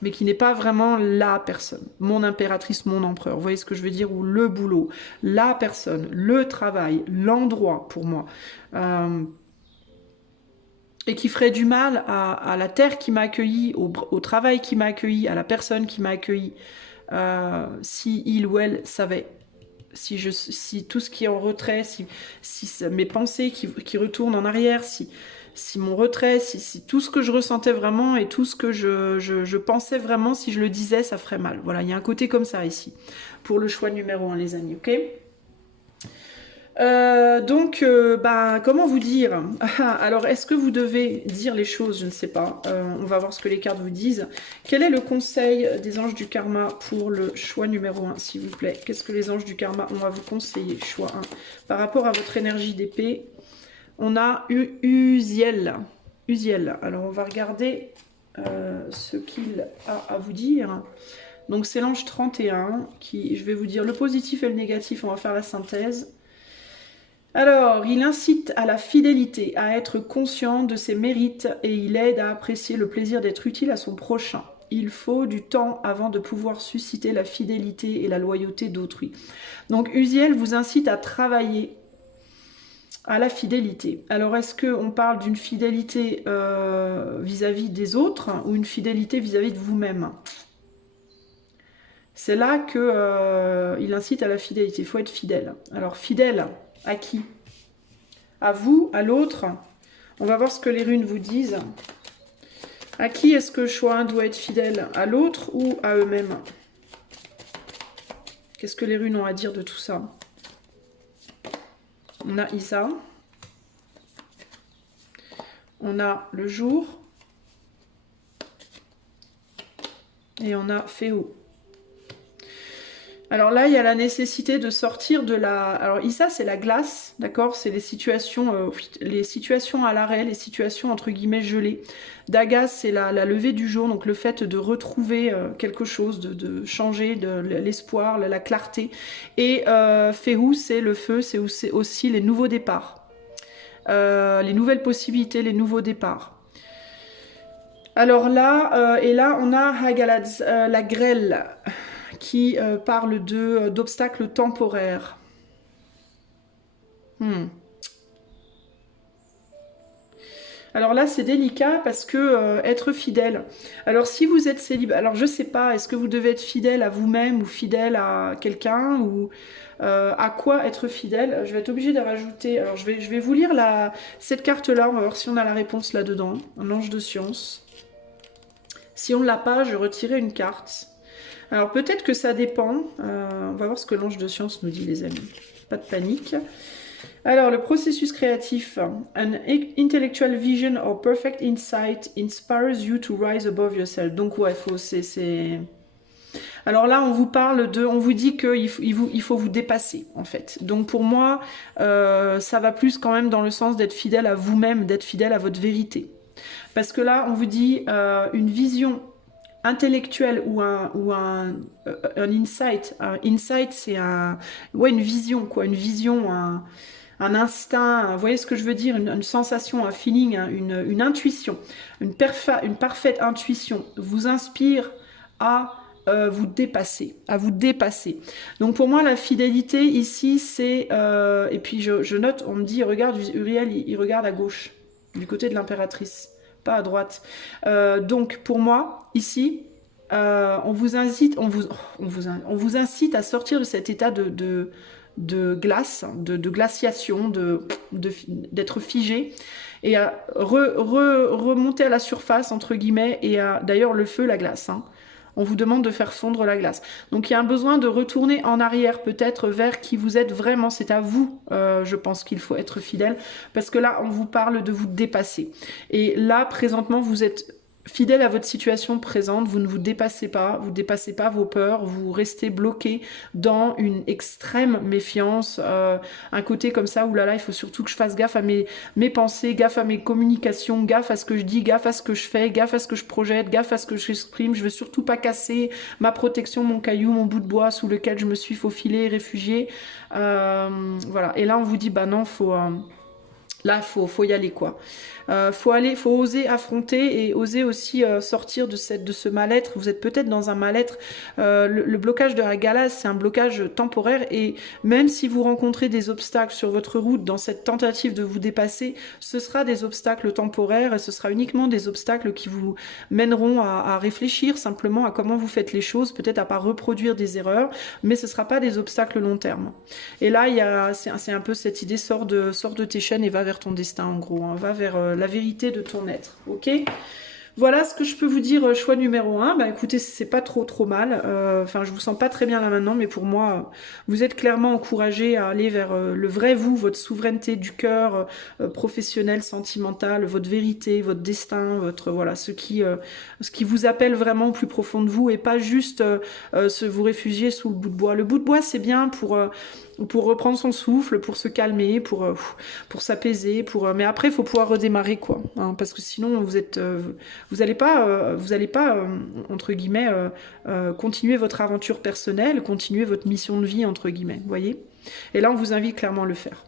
mais qui n'est pas vraiment la personne, mon impératrice, mon empereur, vous voyez ce que je veux dire, ou le boulot, la personne, le travail, l'endroit pour moi. Et qui ferait du mal à la terre qui m'a accueilli, au travail qui m'a accueilli, à la personne qui m'a accueilli, si il ou elle savait, si tout ce qui est en retrait, si mes pensées qui retournent en arrière, si mon retrait, si tout ce que je ressentais vraiment et tout ce que je pensais vraiment, si je le disais, ça ferait mal. Voilà, il y a un côté comme ça ici, pour le choix numéro 1, les amis, ok ? Comment vous dire? Alors, est-ce que vous devez dire les choses? Je ne sais pas. On va voir ce que les cartes vous disent. Quel est le conseil des anges du karma pour le choix numéro 1, s'il vous plaît? Qu'est-ce que les anges du karma ont à vous conseiller? Choix 1. Par rapport à votre énergie d'épée, on a Uziel. Uziel. Alors, on va regarder ce qu'il a à vous dire. Donc, c'est l'ange 31 qui, je vais vous dire le positif et le négatif. On va faire la synthèse. Alors, il incite à la fidélité, à être conscient de ses mérites et il aide à apprécier le plaisir d'être utile à son prochain. Il faut du temps avant de pouvoir susciter la fidélité et la loyauté d'autrui. Donc, Uziel vous incite à travailler à la fidélité. Alors, est-ce qu'on parle d'une fidélité vis-à-vis des autres ou une fidélité vis-à-vis de vous-même? C'est là qu'il incite à la fidélité. Il faut être fidèle. Alors, fidèle à qui? À vous, à l'autre. On va voir ce que les runes vous disent. À qui est-ce que Choix doit être fidèle? À l'autre ou à eux-mêmes? Qu'est-ce que les runes ont à dire de tout ça? On a Isa. On a le jour. Et on a Féo. Alors là, il y a la nécessité de sortir de la... Alors Issa, c'est la glace, d'accord? C'est les situations à l'arrêt, les situations entre guillemets gelées. Daga, c'est la levée du jour, donc le fait de retrouver quelque chose, de changer, de l'espoir, la clarté. Et Féhou, c'est le feu, c'est aussi les nouveaux départs. Les nouvelles possibilités, les nouveaux départs. Alors là, et là, on a Hagaladz, la grêle, qui parle d'obstacles temporaires. Alors là, c'est délicat parce que être fidèle. Alors si vous êtes célibataire, alors je sais pas, est-ce que vous devez être fidèle à vous-même ou fidèle à quelqu'un ou à quoi être fidèle? Je vais être obligée de rajouter. Alors je vais vous lire cette carte-là. On va voir si on a la réponse là-dedans. Un ange de science. Si on ne l'a pas, je retirerai une carte. Alors peut-être que ça dépend. On va voir ce que l'ange de science nous dit, les amis. Pas de panique. Alors, le processus créatif. An intellectual vision or perfect insight inspires you to rise above yourself. Donc ouais, c'est... Alors là, on vous parle on vous dit qu'il faut vous dépasser, en fait. Donc pour moi, ça va plus quand même dans le sens d'être fidèle à vous-même, d'être fidèle à votre vérité. Parce que là, on vous dit une vision intellectuel ou un insight. Un insight, c'est une vision, quoi. Une vision, un instinct, vous voyez ce que je veux dire, une sensation, un feeling, une intuition. Une parfaite intuition vous inspire à vous dépasser, Donc pour moi, la fidélité ici, c'est... et puis je note, on me dit, regarde, Uriel, il regarde à gauche, du côté de l'impératrice. Pas à droite. Donc pour moi, ici, on vous incite à sortir de cet état de glace, de glaciation, d'être figé, et à remonter à la surface, entre guillemets, et d'ailleurs le feu, la glace. On vous demande de faire fondre la glace. Donc il y a un besoin de retourner en arrière, peut-être vers qui vous êtes vraiment. C'est à vous, je pense qu'il faut être fidèle. Parce que là, on vous parle de vous dépasser. Et là, présentement, vous êtes fidèle à votre situation présente, vous ne vous dépassez pas vos peurs, vous restez bloqué dans une extrême méfiance, un côté comme ça, oulala, il faut surtout que je fasse gaffe à mes pensées, gaffe à mes communications, gaffe à ce que je dis, gaffe à ce que je fais, gaffe à ce que je projette, gaffe à ce que j'exprime, je veux surtout pas casser ma protection, mon caillou, mon bout de bois sous lequel je me suis faufilée, réfugiée, voilà, et là on vous dit, bah non, faut y aller, quoi. Faut oser affronter et oser aussi sortir de ce mal-être. Vous êtes peut-être dans un mal-être. Le blocage de la Galaz, c'est un blocage temporaire, et même si vous rencontrez des obstacles sur votre route dans cette tentative de vous dépasser, ce sera des obstacles temporaires et ce sera uniquement des obstacles qui vous mèneront à réfléchir simplement à comment vous faites les choses, peut-être à pas reproduire des erreurs, mais ce sera pas des obstacles long terme. Et là, c'est un peu cette idée, sors de tes chaînes et va vers ton destin, en gros, va vers la vérité de ton être, ok? Voilà ce que je peux vous dire, choix numéro 1. Bah écoutez, c'est pas trop mal. Enfin, je vous sens pas très bien là maintenant, mais pour moi, vous êtes clairement encouragé à aller vers le vrai vous, votre souveraineté du cœur, professionnel, sentimental, votre vérité, votre destin, voilà, ce qui vous appelle vraiment au plus profond de vous, et pas juste vous réfugier sous le bout de bois. Le bout de bois, c'est bien pour reprendre son souffle, pour se calmer, pour s'apaiser, mais après il faut pouvoir redémarrer, quoi, parce que sinon vous allez pas entre guillemets continuer votre aventure personnelle, continuer votre mission de vie, entre guillemets, vous voyez. Et là on vous invite clairement à le faire.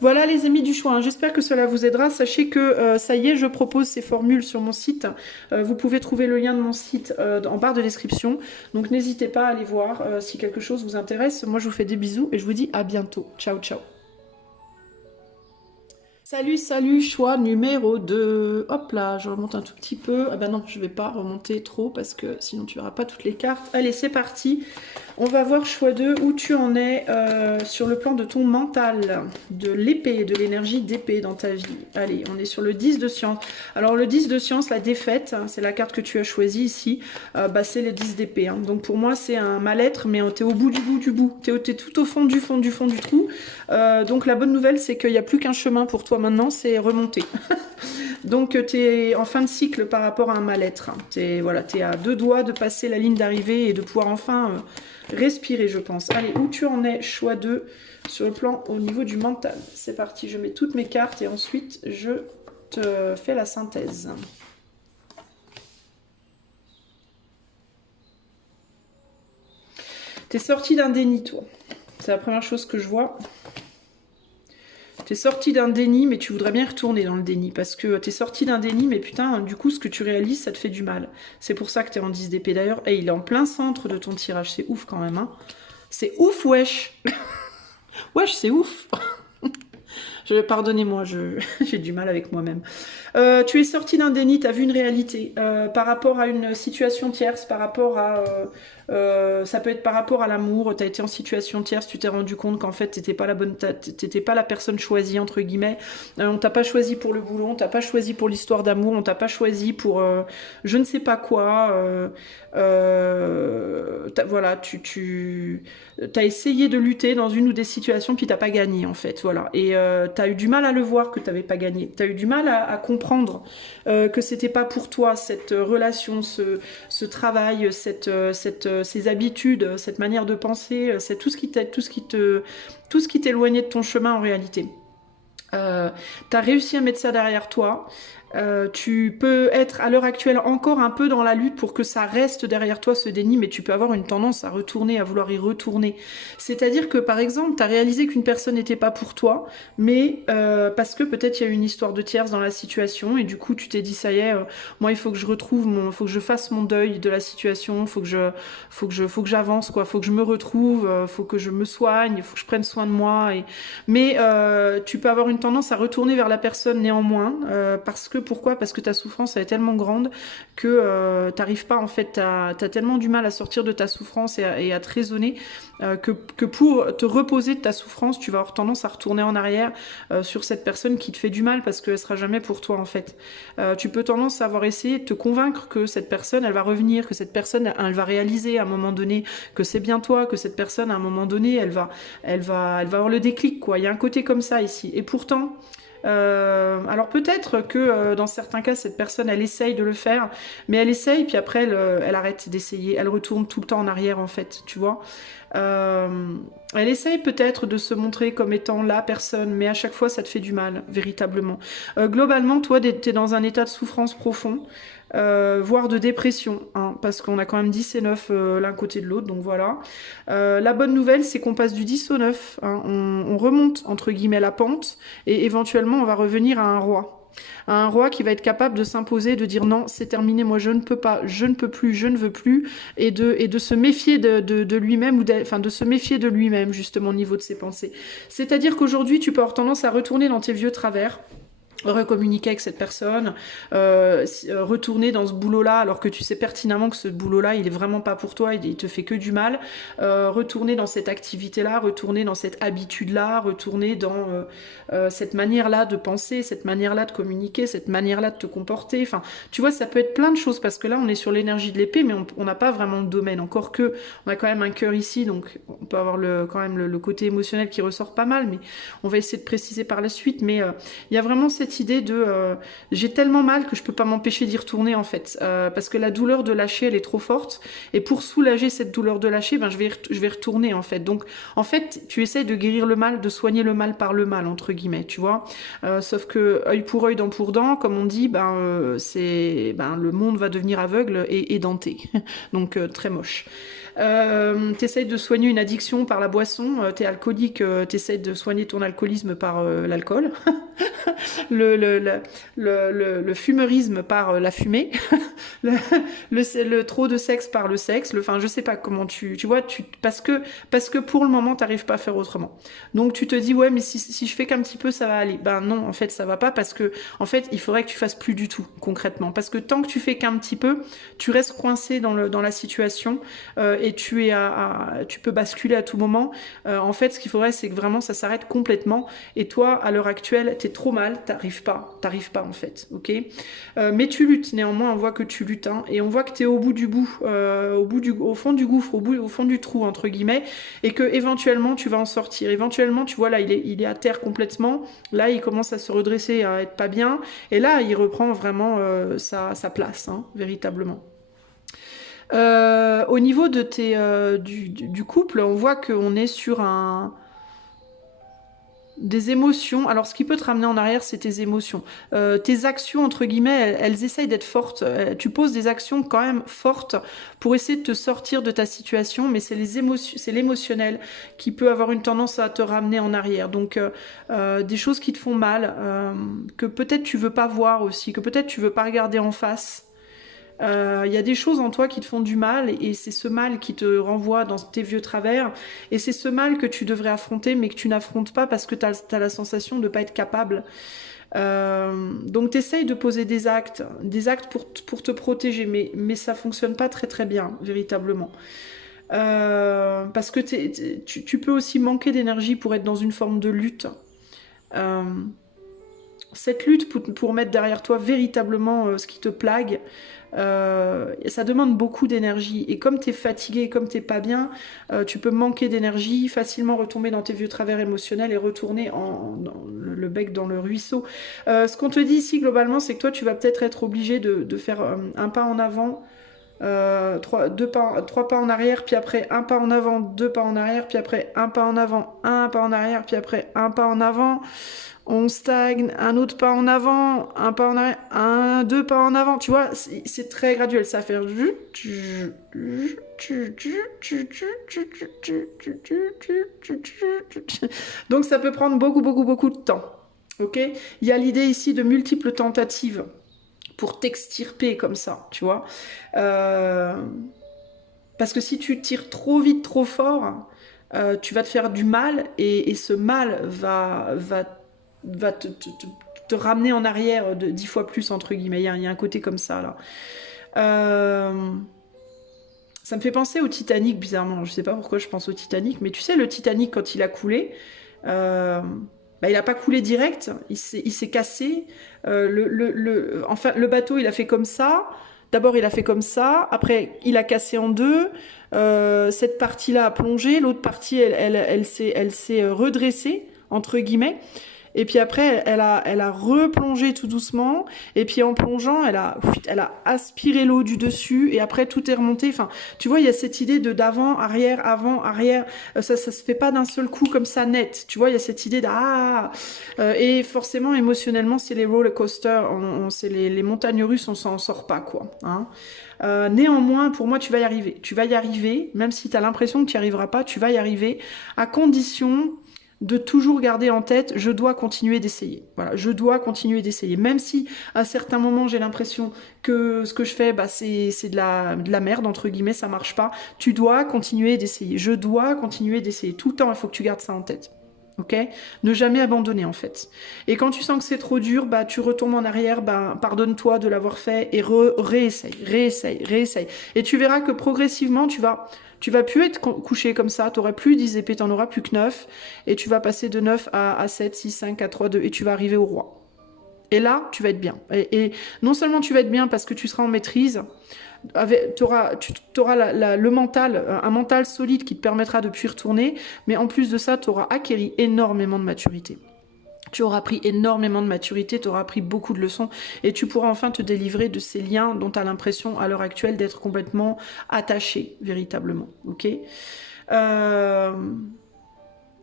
Voilà les amis du choix, hein. J'espère que cela vous aidera. Sachez que ça y est, je propose ces formules sur mon site. Vous pouvez trouver le lien de mon site en barre de description. Donc n'hésitez pas à aller voir si quelque chose vous intéresse. Moi je vous fais des bisous et je vous dis à bientôt. Ciao ciao. Salut, salut, choix numéro 2. Hop là, je remonte un tout petit peu. Ah bah non, je vais pas remonter trop parce que sinon tu verras pas toutes les cartes. Allez, c'est parti. On va voir choix 2 où tu en es sur le plan de ton mental, de l'épée, de l'énergie d'épée dans ta vie. Allez, on est sur le 10 de science. Alors le 10 de science, la défaite, hein, c'est la carte que tu as choisie ici. Bah, c'est le 10 d'épée. Hein. Donc pour moi, c'est un mal-être, mais t'es au bout du bout du bout. T'es tout au fond du fond du fond du trou. Donc la bonne nouvelle, c'est qu'il n'y a plus qu'un chemin pour toi maintenant, c'est remonter. Donc tu es en fin de cycle par rapport à un mal-être. Voilà, t'es à 2 doigts de passer la ligne d'arrivée et de pouvoir enfin respirer, je pense. Allez, où tu en es, choix 2, sur le plan au niveau du mental. C'est parti, je mets toutes mes cartes et ensuite je te fais la synthèse. T'es sorti d'un déni, toi. C'est la première chose que je vois. T'es sorti d'un déni, mais tu voudrais bien retourner dans le déni. Parce que t'es sorti d'un déni, mais putain, du coup, ce que tu réalises, ça te fait du mal. C'est pour ça que t'es en 10 d'épée d'ailleurs. Et il est en plein centre de ton tirage. C'est ouf quand même, hein. C'est ouf, wesh. Wesh, c'est ouf. Pardonnez-moi, j'ai du mal avec moi-même. Tu es sorti d'un déni, tu as vu une réalité par rapport à une situation tierce, par rapport à... ça peut être par rapport à l'amour, tu as été en situation tierce, tu t'es rendu compte qu'en fait, t'étais pas la personne choisie, entre guillemets. On t'a pas choisi pour le boulot, on t'a pas choisi pour l'histoire d'amour, on t'a pas choisi pour je ne sais pas quoi. Voilà, tu as essayé de lutter dans une ou des situations, puis t'as pas gagné, en fait. Voilà. Et tu as eu du mal à le voir que tu n'avais pas gagné. Tu as eu du mal à comprendre que c'était pas pour toi cette relation, ce travail, ces habitudes, cette manière de penser, c'est tout ce qui t'éloignait de ton chemin en réalité. Tu as réussi à mettre ça derrière toi. Tu peux être à l'heure actuelle encore un peu dans la lutte pour que ça reste derrière toi ce déni, mais tu peux avoir une tendance à retourner, à vouloir y retourner. C'est-à-dire que par exemple, tu as réalisé qu'une personne n'était pas pour toi, mais parce que peut-être il y a eu une histoire de tierce dans la situation, et du coup tu t'es dit ça y est, moi il faut que je retrouve faut que je fasse mon deuil de la situation, faut que j'avance quoi, faut que je me retrouve, faut que je me soigne, faut que je prenne soin de moi. Mais tu peux avoir une tendance à retourner vers la personne néanmoins, parce que pourquoi? Parce que ta souffrance elle est tellement grande que t'arrives pas en fait, t'as tellement du mal à sortir de ta souffrance et à te raisonner que pour te reposer de ta souffrance, tu vas avoir tendance à retourner en arrière sur cette personne qui te fait du mal parce qu'elle sera jamais pour toi en fait. Tu peux tendance à avoir essayé de te convaincre que cette personne elle va revenir, que cette personne elle va réaliser à un moment donné que c'est bien toi, que cette personne à un moment donné elle va avoir le déclic quoi. Il y a un côté comme ça ici. Et pourtant alors peut-être que dans certains cas cette personne elle essaye de le faire, mais elle essaye puis après elle arrête d'essayer, elle retourne tout le temps en arrière en fait, tu vois. Elle essaye peut-être de se montrer comme étant la personne, mais à chaque fois ça te fait du mal, véritablement. Globalement, toi t'es dans un état de souffrance profond, voire de dépression, hein, parce qu'on a quand même 10 et 9 l'un côté de l'autre, donc voilà. La bonne nouvelle, c'est qu'on passe du 10 au 9, hein, on remonte, entre guillemets, la pente, et éventuellement, on va revenir à un roi. Un roi qui va être capable de s'imposer, de dire non, c'est terminé, moi je ne peux pas, je ne peux plus, je ne veux plus, et de se méfier de lui-même, enfin de se méfier de lui-même justement au niveau de ses pensées. C'est-à-dire qu'aujourd'hui, tu peux avoir tendance à retourner dans tes vieux travers, recommuniquer avec cette personne, retourner dans ce boulot-là alors que tu sais pertinemment que ce boulot-là il est vraiment pas pour toi, il te fait que du mal, retourner dans cette activité-là, retourner dans cette habitude-là, retourner dans cette manière-là de penser, cette manière-là de communiquer, cette manière-là de te comporter, enfin tu vois ça peut être plein de choses parce que là on est sur l'énergie de l'épée mais on n'a pas vraiment le domaine, encore que on a quand même un cœur ici donc on peut avoir quand même le côté émotionnel qui ressort pas mal, mais on va essayer de préciser par la suite, mais il y a vraiment cette idée de j'ai tellement mal que je peux pas m'empêcher d'y retourner en fait, parce que la douleur de lâcher elle est trop forte et pour soulager cette douleur de lâcher ben je vais retourner en fait. Donc en fait tu essayes de guérir le mal, de soigner le mal par le mal entre guillemets, tu vois, sauf que œil pour œil, dent pour dent comme on dit, le monde va devenir aveugle et denté donc très moche. T'essayes de soigner une addiction par la boisson, t'es alcoolique, t'essayes de soigner ton alcoolisme par l'alcool, le fumeurisme par la fumée, le trop de sexe par le sexe, enfin je sais pas comment tu vois, parce que pour le moment t'arrives pas à faire autrement. Donc tu te dis ouais mais si je fais qu'un petit peu ça va aller. Ben non en fait ça va pas parce que en fait il faudrait que tu fasses plus du tout concrètement, parce que tant que tu fais qu'un petit peu, tu restes coincé dans la situation et tu peux basculer à tout moment. En fait ce qu'il faudrait c'est que vraiment ça s'arrête complètement, et toi à l'heure actuelle t'es trop mal, t'arrives pas en fait, ok. Mais tu luttes néanmoins, on voit que tu luttes hein, et on voit que t'es au bout du bout, au fond du gouffre, au fond du trou entre guillemets, et que éventuellement tu vas en sortir. Éventuellement tu vois là il est à terre complètement, là il commence à se redresser, à être pas bien, et là il reprend vraiment sa place hein, véritablement. Au niveau de du couple, on voit qu'on est sur des émotions. Alors ce qui peut te ramener en arrière, c'est tes émotions. Tes actions, entre guillemets, elles essayent d'être fortes. Tu poses des actions quand même fortes pour essayer de te sortir de ta situation, mais c'est l'émotionnel qui peut avoir une tendance à te ramener en arrière. Donc des choses qui te font mal, que peut-être tu veux pas voir aussi, que peut-être tu veux pas regarder en face. Y a des choses en toi qui te font du mal, et c'est ce mal qui te renvoie dans tes vieux travers, et c'est ce mal que tu devrais affronter mais que tu n'affrontes pas parce que tu as la sensation de ne pas être capable. Donc tu essayes de poser des actes pour te protéger, mais ça fonctionne pas très très bien véritablement. Parce que tu peux aussi manquer d'énergie pour être dans une forme de lutte. Cette lutte pour mettre derrière toi véritablement ce qui te plague, ça demande beaucoup d'énergie, et comme tu es fatigué, comme t'es pas bien, tu peux manquer d'énergie, facilement retomber dans tes vieux travers émotionnels et retourner dans le bec dans le ruisseau. Ce qu'on te dit ici globalement, c'est que toi tu vas peut-être être obligé de faire un pas en avant, trois pas en arrière, puis après un pas en avant, deux pas en arrière, puis après un pas en avant, un pas en arrière, puis après un pas en avant. On stagne, un autre pas en avant, un pas en arrière, deux pas en avant. Tu vois, c'est très graduel. Ça va faire... Donc ça peut prendre beaucoup de temps. Ok ? Il y a l'idée ici de multiples tentatives pour t'extirper comme ça, tu vois. Parce que si tu tires trop vite, trop fort, tu vas te faire du mal, et ce mal va te ramener en arrière de 10 fois plus, entre guillemets. Il y a un côté comme ça, là. Ça me fait penser au Titanic, bizarrement. Je sais pas pourquoi je pense au Titanic, mais tu sais, le Titanic, quand il a coulé, il n'a pas coulé direct, il s'est cassé. Enfin, le bateau, il a fait comme ça. D'abord, il a fait comme ça. Après, il a cassé en deux. Cette partie-là a plongé. L'autre partie, elle s'est redressée, entre guillemets. Et puis après, elle a replongé tout doucement. Et puis en plongeant, elle a aspiré l'eau du dessus. Et après, tout est remonté. Enfin, tu vois, il y a cette idée de d'avant, arrière, avant, arrière. Ça se fait pas d'un seul coup comme ça net. Tu vois, il y a cette idée et forcément, émotionnellement, c'est les roller coasters. C'est les montagnes russes, on s'en sort pas, quoi. Hein. Néanmoins, pour moi, tu vas y arriver. Tu vas y arriver, même si tu as l'impression que tu n'y arriveras pas, tu vas y arriver, à condition de toujours garder en tête, je dois continuer d'essayer. Voilà, je dois continuer d'essayer. Même si à certains moments j'ai l'impression que ce que je fais, c'est de la merde, entre guillemets, ça marche pas. Tu dois continuer d'essayer. Je dois continuer d'essayer. Tout le temps, il faut que tu gardes ça en tête. Ok ? Ne jamais abandonner en fait. Et quand tu sens que c'est trop dur, tu retournes en arrière, pardonne-toi de l'avoir fait et réessaye. Et tu verras que progressivement, tu vas plus être couché comme ça, tu n'auras plus 10 épées, tu n'en auras plus que 9, et tu vas passer de 9 à 7, 6, 5, 4, 3, 2, et tu vas arriver au roi. Et là, tu vas être bien. Et non seulement tu vas être bien parce que tu seras en maîtrise, tu auras le mental, un mental solide qui te permettra de puis retourner, mais en plus de ça, tu auras acquis énormément de maturité. Tu auras pris énormément de maturité, tu auras appris beaucoup de leçons, et tu pourras enfin te délivrer de ces liens dont tu as l'impression à l'heure actuelle d'être complètement attaché, véritablement. Ok ?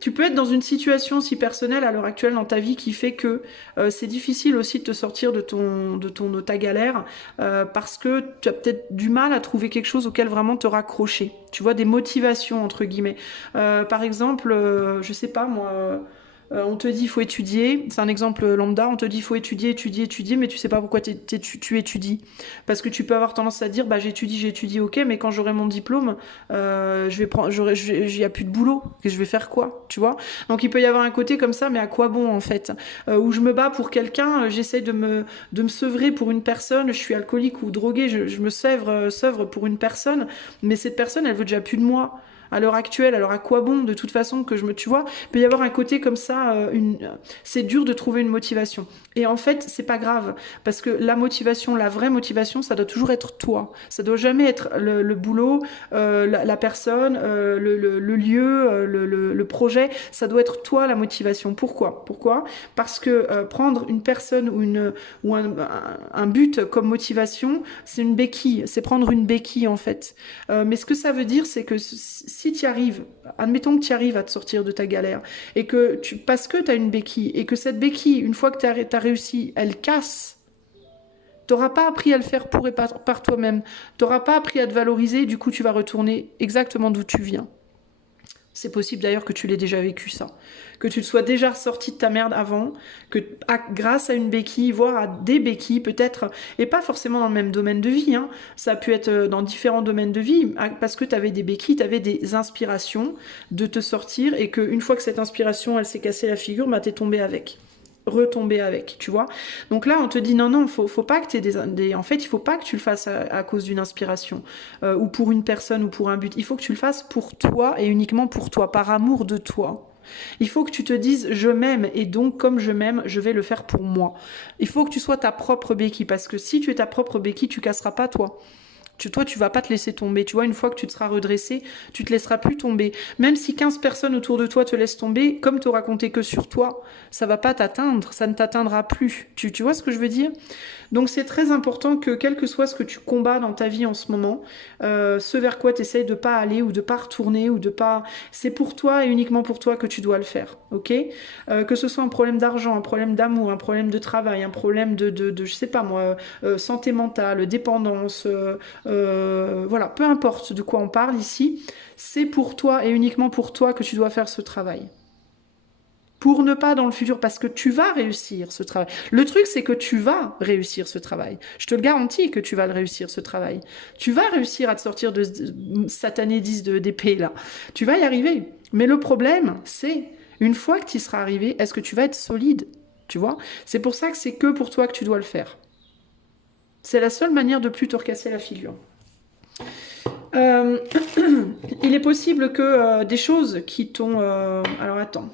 Tu peux être dans une situation si personnelle à l'heure actuelle dans ta vie qui fait que c'est difficile aussi de te sortir de ta galère parce que tu as peut-être du mal à trouver quelque chose auquel vraiment te raccrocher. Tu vois, des motivations entre guillemets. Par exemple, je sais pas moi. On te dit il faut étudier, c'est un exemple lambda, on te dit il faut étudier, étudier, mais tu sais pas pourquoi tu étudies. Parce que tu peux avoir tendance à dire bah j'étudie, ok, mais quand j'aurai mon diplôme, il y a plus de boulot, et je vais faire quoi, tu vois. Donc il peut y avoir un côté comme ça, mais à quoi bon en fait, où je me bats pour quelqu'un, j'essaie de me sevrer pour une personne, je suis alcoolique ou drogué, je me sevre pour une personne, mais cette personne elle veut déjà plus de moi. À l'heure actuelle, alors à quoi bon de toute façon que tu vois, il peut y avoir un côté comme ça, c'est dur de trouver une motivation. Et en fait, c'est pas grave, parce que la motivation, la vraie motivation, ça doit toujours être toi. Ça doit jamais être le boulot, la personne, le lieu, le projet. Ça doit être toi la motivation. Pourquoi Parce que prendre une personne ou un but comme motivation, c'est une béquille. C'est prendre une béquille en fait. Mais ce que ça veut dire, c'est que si tu y arrives, admettons que tu arrives à te sortir de ta galère, et que parce que tu as une béquille, et que cette béquille, une fois que tu as réussi, elle casse, tu n'auras pas appris à le faire pour et par toi-même, tu n'auras pas appris à te valoriser, du coup tu vas retourner exactement d'où tu viens. C'est possible d'ailleurs que tu l'aies déjà vécu ça, que tu te sois déjà ressorti de ta merde avant, que grâce à une béquille, voire à des béquilles peut-être, et pas forcément dans le même domaine de vie, hein. Ça a pu être dans différents domaines de vie, parce que tu avais des béquilles, tu avais des inspirations de te sortir, et qu'une fois que cette inspiration elle s'est cassée la figure, bah t'es tombé avec. Retomber avec, tu vois. Donc là, on te dit non, faut pas que tu aies en fait, il faut pas que tu le fasses à cause d'une inspiration ou pour une personne ou pour un but. Il faut que tu le fasses pour toi et uniquement pour toi, par amour de toi. Il faut que tu te dises je m'aime et donc comme je m'aime, je vais le faire pour moi. Il faut que tu sois ta propre béquille parce que si tu es ta propre béquille, tu casseras pas toi. Toi, tu vas pas te laisser tomber. Tu vois, une fois que tu te seras redressé, tu te laisseras plus tomber. Même si 15 personnes autour de toi te laissent tomber, comme tu auras compté que sur toi, ça va pas t'atteindre, ça ne t'atteindra plus. Tu vois ce que je veux dire? Donc c'est très important que quel que soit ce que tu combats dans ta vie en ce moment, ce vers quoi tu essayes de pas aller ou de pas retourner ou de pas... C'est pour toi et uniquement pour toi que tu dois le faire, ok? Que ce soit un problème d'argent, un problème d'amour, un problème de travail, un problème de je sais pas moi, santé mentale, dépendance, voilà, peu importe de quoi on parle ici, c'est pour toi et uniquement pour toi que tu dois faire ce travail. Pour ne pas dans le futur, parce que tu vas réussir ce travail. Le truc, c'est que tu vas réussir ce travail. Je te le garantis que tu vas le réussir, ce travail. Tu vas réussir à te sortir de satané 10 d'épée, là. Tu vas y arriver. Mais le problème, c'est, une fois que tu y seras arrivé, est-ce que tu vas être solide? Tu vois? C'est pour ça que c'est que pour toi que tu dois le faire. C'est la seule manière de plus te recasser la figure. Il est possible que des choses qui t'ont... alors attends.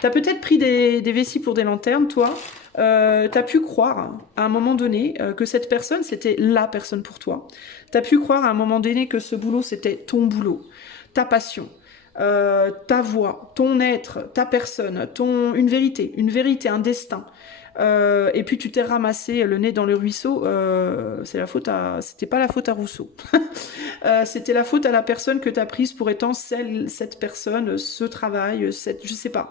T'as peut-être pris des vessies pour des lanternes, toi. T'as pu croire à un moment donné que cette personne, c'était la personne pour toi. T'as pu croire à un moment donné que ce boulot, c'était ton boulot, ta passion. Ta voix, ton être, ta personne, une vérité, un destin. Et puis tu t'es ramassé le nez dans le ruisseau, c'était pas la faute à Rousseau. C'était la faute à la personne que tu as prise pour étant cette personne, ce travail, je sais pas,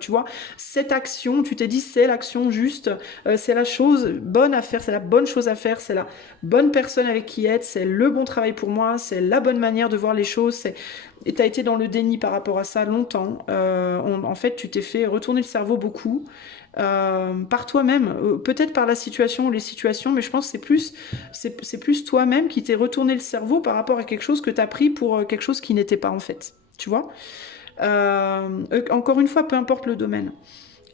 tu vois, cette action, tu t'es dit c'est l'action juste, c'est la chose bonne à faire, c'est la bonne chose à faire, c'est la bonne personne avec qui être, c'est le bon travail pour moi, c'est la bonne manière de voir les choses, et tu as été dans le déni par rapport à ça longtemps. En fait, tu t'es fait retourner le cerveau beaucoup. Par toi-même, peut-être par la situation ou les situations, mais je pense que c'est plus toi-même qui t'es retourné le cerveau par rapport à quelque chose que t'as pris pour quelque chose qui n'était pas en fait, tu vois. Encore une fois, peu importe le domaine.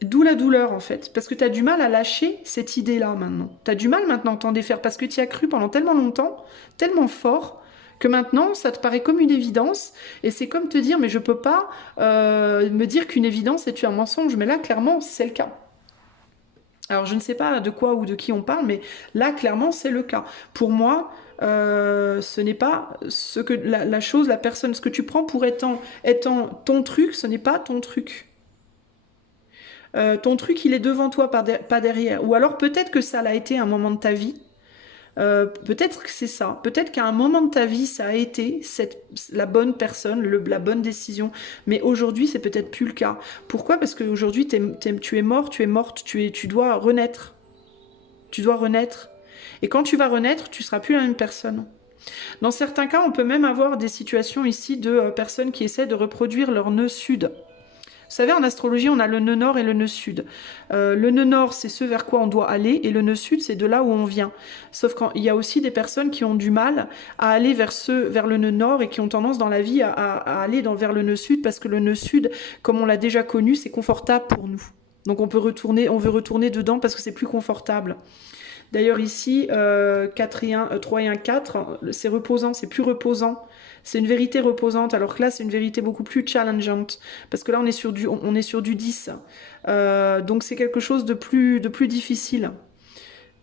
D'où la douleur en fait, parce que t'as du mal à lâcher cette idée-là maintenant. T'as du mal maintenant à t'en défaire parce que t'y as cru pendant tellement longtemps, tellement fort, que maintenant, ça te paraît comme une évidence, et c'est comme te dire, mais je peux pas me dire qu'une évidence est un mensonge, mais là, clairement, c'est le cas. Alors, je ne sais pas de quoi ou de qui on parle, mais là, clairement, c'est le cas. Pour moi, ce n'est pas ce que la chose, la personne, ce que tu prends pour étant ton truc, ce n'est pas ton truc. Ton truc, il est devant toi, pas derrière. Ou alors, peut-être que ça l'a été à un moment de ta vie, Peut-être que c'est ça. Peut-être qu'à un moment de ta vie, ça a été la bonne personne, la bonne décision. Mais aujourd'hui, c'est peut-être plus le cas. Pourquoi? Parce qu'aujourd'hui, tu es mort, tu es morte, tu dois renaître. Tu dois renaître. Et quand tu vas renaître, tu seras plus la même personne. Dans certains cas, on peut même avoir des situations ici de personnes qui essaient de reproduire leur nœud sud. Vous savez, en astrologie, on a le nœud nord et le nœud sud. Le nœud nord, c'est ce vers quoi on doit aller, et le nœud sud, c'est de là où on vient. Sauf qu'il y a aussi des personnes qui ont du mal à aller vers le nœud nord et qui ont tendance dans la vie à aller vers le nœud sud, parce que le nœud sud, comme on l'a déjà connu, c'est confortable pour nous. Donc on veut retourner dedans parce que c'est plus confortable. D'ailleurs ici, 4 et 1, 3 et 1, 4, c'est reposant, c'est plus reposant. C'est une vérité reposante, alors que là, c'est une vérité beaucoup plus challengeante. Parce que là, on est sur du 10. Donc, c'est quelque chose de plus difficile.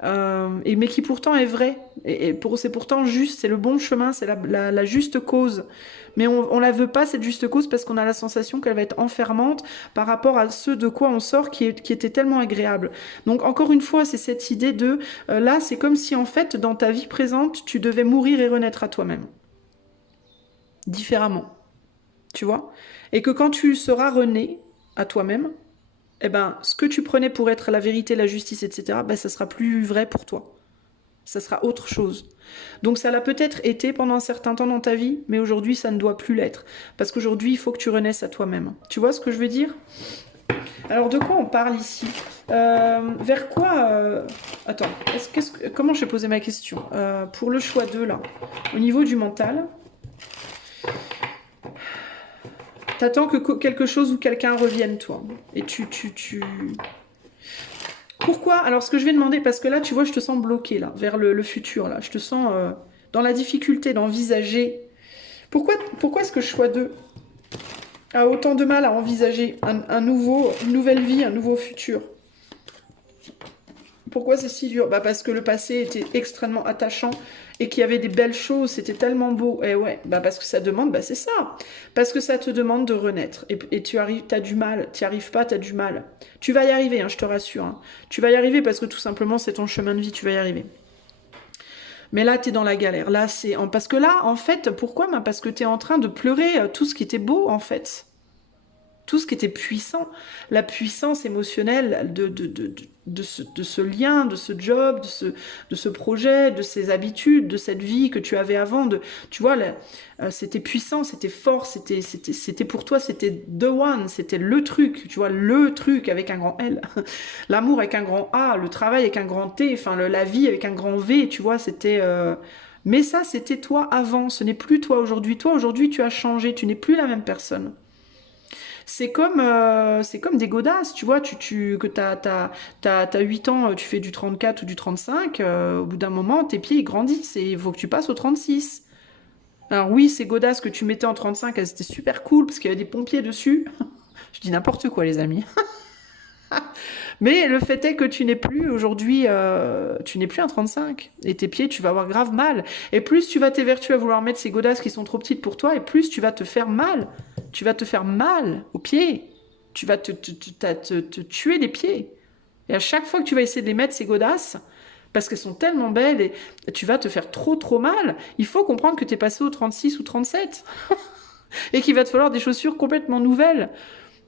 Mais qui pourtant est vrai. C'est pourtant juste, c'est le bon chemin, c'est la juste cause. Mais on la veut pas, cette juste cause, parce qu'on a la sensation qu'elle va être enfermante par rapport à ce de quoi on sort qui était tellement agréable. Donc, encore une fois, c'est cette idée de... là, c'est comme si, en fait, dans ta vie présente, tu devais mourir et renaître à toi-même. Différemment, tu vois, et que quand tu seras rené à toi-même, eh ben, ce que tu prenais pour être la vérité, la justice, etc., ben, ça sera plus vrai pour toi. Ça sera autre chose. Donc ça l'a peut-être été pendant un certain temps dans ta vie, mais aujourd'hui, ça ne doit plus l'être. Parce qu'aujourd'hui, il faut que tu renaisses à toi-même. Tu vois ce que je veux dire? Alors, de quoi on parle ici? Vers quoi... Attends, comment je vais poser ma question? Pour le choix 2, là, au niveau du mental... T'attends que quelque chose ou quelqu'un revienne, toi. Et Pourquoi? Alors, ce que je vais demander, parce que là, tu vois, je te sens bloqué, là, vers le futur, là. Je te sens dans la difficulté d'envisager. Pourquoi est-ce que le choix 2 a autant de mal à envisager une nouvelle vie, un nouveau futur? Pourquoi c'est si dur? Bah parce que le passé était extrêmement attachant et qu'il y avait des belles choses, c'était tellement beau. Et ouais, bah parce que ça demande, bah c'est ça. Parce que ça te demande de renaître. Et tu arrives, t'as du mal, t'y arrives pas, t'as du mal. Tu vas y arriver, hein, je te rassure. Hein. Tu vas y arriver parce que tout simplement c'est ton chemin de vie, tu vas y arriver. Mais là, t'es dans la galère. Là, parce que là, en fait, pourquoi? Bah parce que t'es en train de pleurer tout ce qui était beau, en fait. Tout ce qui était puissant, la puissance émotionnelle de ce lien, de ce job, de ce projet, de ces habitudes, de cette vie que tu avais avant. Tu vois, c'était puissant, c'était fort, c'était pour toi, c'était the one, c'était le truc, tu vois, le truc avec un grand L. L'amour avec un grand A, le travail avec un grand T, enfin la vie avec un grand V, tu vois, c'était... Mais ça, c'était toi avant, ce n'est plus toi aujourd'hui. Toi, aujourd'hui, tu as changé, tu n'es plus la même personne. C'est comme des godasses, tu vois, que t'as 8 ans, tu fais du 34 ou du 35, au bout d'un moment, tes pieds ils grandissent et il faut que tu passes au 36. Alors oui, ces godasses que tu mettais en 35, elles étaient super cool parce qu'il y avait des pompiers dessus. Je dis n'importe quoi, les amis. Mais le fait est que tu n'es plus aujourd'hui, tu n'es plus un 35. Et tes pieds, tu vas avoir grave mal. Et plus tu vas t'évertuer à vouloir mettre ces godasses qui sont trop petites pour toi, et plus tu vas te faire mal. Tu vas te faire mal aux pieds. Tu vas te tuer les pieds. Et à chaque fois que tu vas essayer de les mettre, ces godasses, parce qu'elles sont tellement belles, et tu vas te faire trop mal. Il faut comprendre que tu es passé au 36 ou 37. Et qu'il va te falloir des chaussures complètement nouvelles.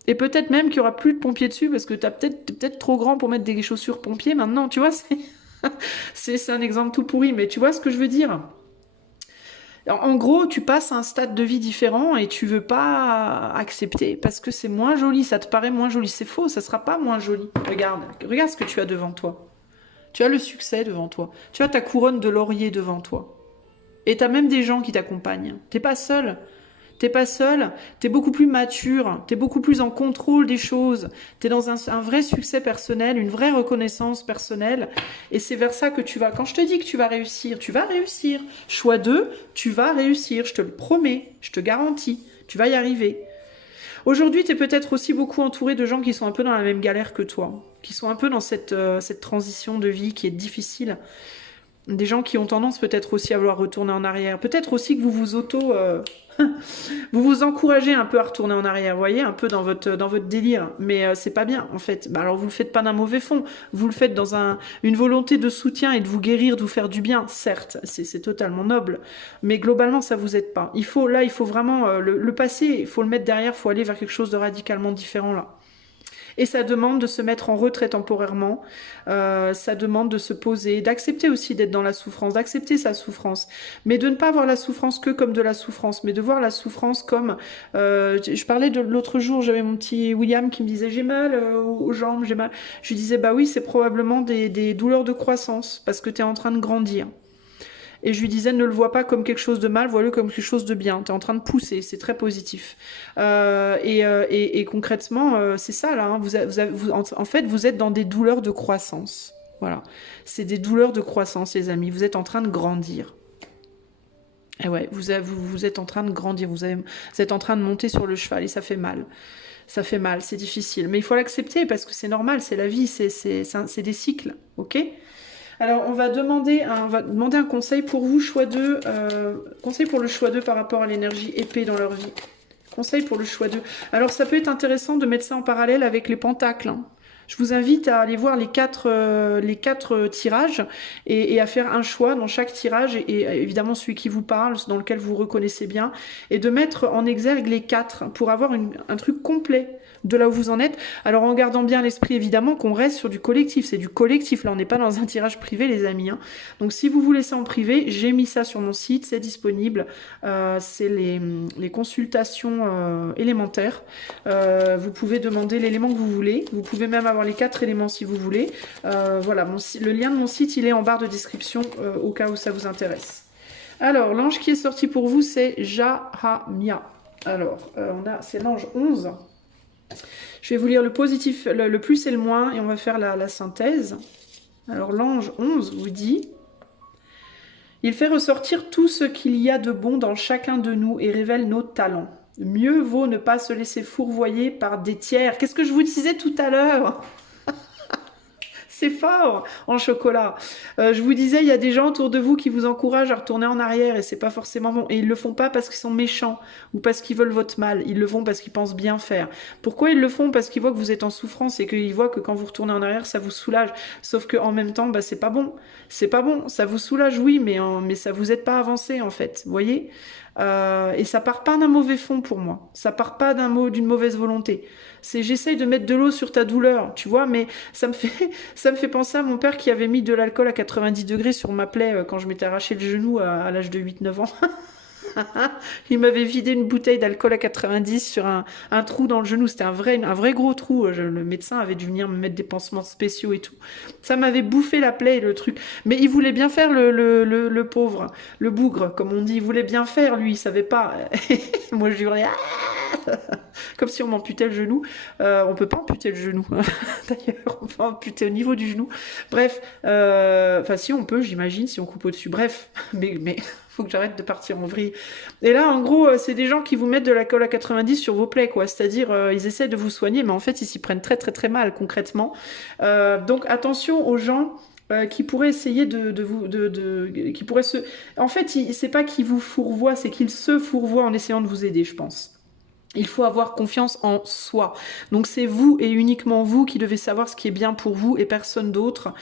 Et peut-être même qu'il n'y aura plus de pompiers dessus parce que t'es peut-être trop grand pour mettre des chaussures pompiers maintenant. Tu vois, c'est un exemple tout pourri, mais tu vois ce que je veux dire? En gros, tu passes à un stade de vie différent et tu veux pas accepter parce que c'est moins joli, ça te paraît moins joli. C'est faux, ça sera pas moins joli. Regarde ce que tu as devant toi. Tu as le succès devant toi. Tu as ta couronne de laurier devant toi. Et tu as même des gens qui t'accompagnent. T'es pas seul. T'es pas seul, t'es beaucoup plus mature, t'es beaucoup plus en contrôle des choses, t'es dans un vrai succès personnel, une vraie reconnaissance personnelle, et c'est vers ça que tu vas. Quand je te dis que tu vas réussir, tu vas réussir. Choix 2, tu vas réussir, je te le promets, je te garantis, tu vas y arriver. Aujourd'hui, t'es peut-être aussi beaucoup entouré de gens qui sont un peu dans la même galère que toi, qui sont un peu dans cette transition de vie qui est difficile. Des gens qui ont tendance peut-être aussi à vouloir retourner en arrière, peut-être aussi que vous vous Vous vous encouragez un peu à retourner en arrière, vous voyez, un peu dans votre délire, mais c'est pas bien en fait. Bah, alors vous le faites pas d'un mauvais fond, vous le faites dans une volonté de soutien et de vous guérir, de vous faire du bien, certes, c'est totalement noble, mais globalement ça vous aide pas. Il faut vraiment le passé, il faut le mettre derrière, il faut aller vers quelque chose de radicalement différent là. Et ça demande de se mettre en retrait temporairement, ça demande de se poser, d'accepter aussi d'être dans la souffrance, d'accepter sa souffrance, mais de ne pas voir la souffrance que comme de la souffrance, mais de voir la souffrance comme... je parlais de l'autre jour, j'avais mon petit William qui me disait « j'ai mal aux jambes, j'ai mal ». Je lui disais « bah oui, c'est probablement des douleurs de croissance, parce que tu es en train de grandir ». Et je lui disais, ne le vois pas comme quelque chose de mal, vois-le comme quelque chose de bien. Tu es en train de pousser, c'est très positif. Et concrètement, c'est ça là. Hein, en fait, vous êtes dans des douleurs de croissance. Voilà. C'est des douleurs de croissance, les amis. Vous êtes en train de grandir. Et ouais, vous êtes en train de grandir. Vous êtes en train de monter sur le cheval et ça fait mal. Ça fait mal, c'est difficile. Mais il faut l'accepter parce que c'est normal, c'est la vie, c'est des cycles. Ok ? Alors, on va demander un conseil pour vous, choix 2. Conseil pour le choix 2 par rapport à l'énergie épée dans leur vie. Conseil pour le choix 2. Alors, ça peut être intéressant de mettre ça en parallèle avec les pentacles. Hein. Je vous invite à aller voir les quatre tirages et à faire un choix dans chaque tirage et évidemment celui qui vous parle, dans lequel vous reconnaissez bien, et de mettre en exergue les 4 pour avoir un truc complet de là où vous en êtes. Alors en gardant bien l'esprit évidemment qu'on reste sur du collectif, c'est du collectif, là on n'est pas dans un tirage privé les amis. Hein. Donc si vous voulez ça en privé, j'ai mis ça sur mon site, c'est disponible, c'est les consultations élémentaires. Vous pouvez demander l'élément que vous voulez, vous pouvez même avoir les 4 éléments si vous voulez. Voilà, le lien de mon site il est en barre de description au cas où ça vous intéresse. Alors l'ange qui est sorti pour vous c'est Jahamia. Alors c'est l'ange 11. Je vais vous lire le positif, le plus et le moins, et on va faire la synthèse. Alors l'ange 11 vous dit « Il fait ressortir tout ce qu'il y a de bon dans chacun de nous et révèle nos talents. Mieux vaut ne pas se laisser fourvoyer par des tiers. » Qu'est-ce que je vous disais tout à l'heure ? C'est fort en chocolat. Je vous disais, il y a des gens autour de vous qui vous encouragent à retourner en arrière et c'est pas forcément bon. Et ils le font pas parce qu'ils sont méchants ou parce qu'ils veulent votre mal. Ils le font parce qu'ils pensent bien faire. Pourquoi ils le font? Parce qu'ils voient que vous êtes en souffrance et qu'ils voient que quand vous retournez en arrière, ça vous soulage. Sauf qu'en même temps, bah, c'est pas bon. C'est pas bon. Ça vous soulage, oui, mais ça vous aide pas à avancer en fait. Vous voyez? Et ça part pas d'un mauvais fond pour moi. Ça part pas d'une mauvaise volonté. C'est j'essaye de mettre de l'eau sur ta douleur, tu vois, mais ça me fait penser à mon père qui avait mis de l'alcool à 90 degrés sur ma plaie quand je m'étais arraché le genou à l'âge de 8-9 ans. Il m'avait vidé une bouteille d'alcool à 90 sur un trou dans le genou. C'était un vrai gros trou. Le médecin avait dû venir me mettre des pansements spéciaux et tout. Ça m'avait bouffé la plaie, le truc. Mais il voulait bien faire le pauvre, le bougre, comme on dit. Il voulait bien faire, lui. Il savait pas. Moi, je jurais. Comme si on m'amputait le genou. On peut pas amputer le genou. D'ailleurs, on peut amputer au niveau du genou. Bref. Enfin, si on peut, j'imagine, si on coupe au-dessus. Bref. Mais faut que j'arrête de partir en vrille. Et là, en gros, c'est des gens qui vous mettent de l'alcool à 90 sur vos plaies, quoi. C'est-à-dire, ils essaient de vous soigner, mais en fait, ils s'y prennent très, très, très mal, concrètement. Donc, attention aux gens qui pourraient essayer qui pourraient se... En fait, c'est pas qu'ils vous fourvoient, c'est qu'ils se fourvoient en essayant de vous aider, je pense. Il faut avoir confiance en soi. Donc c'est vous et uniquement vous qui devez savoir ce qui est bien pour vous et personne d'autre.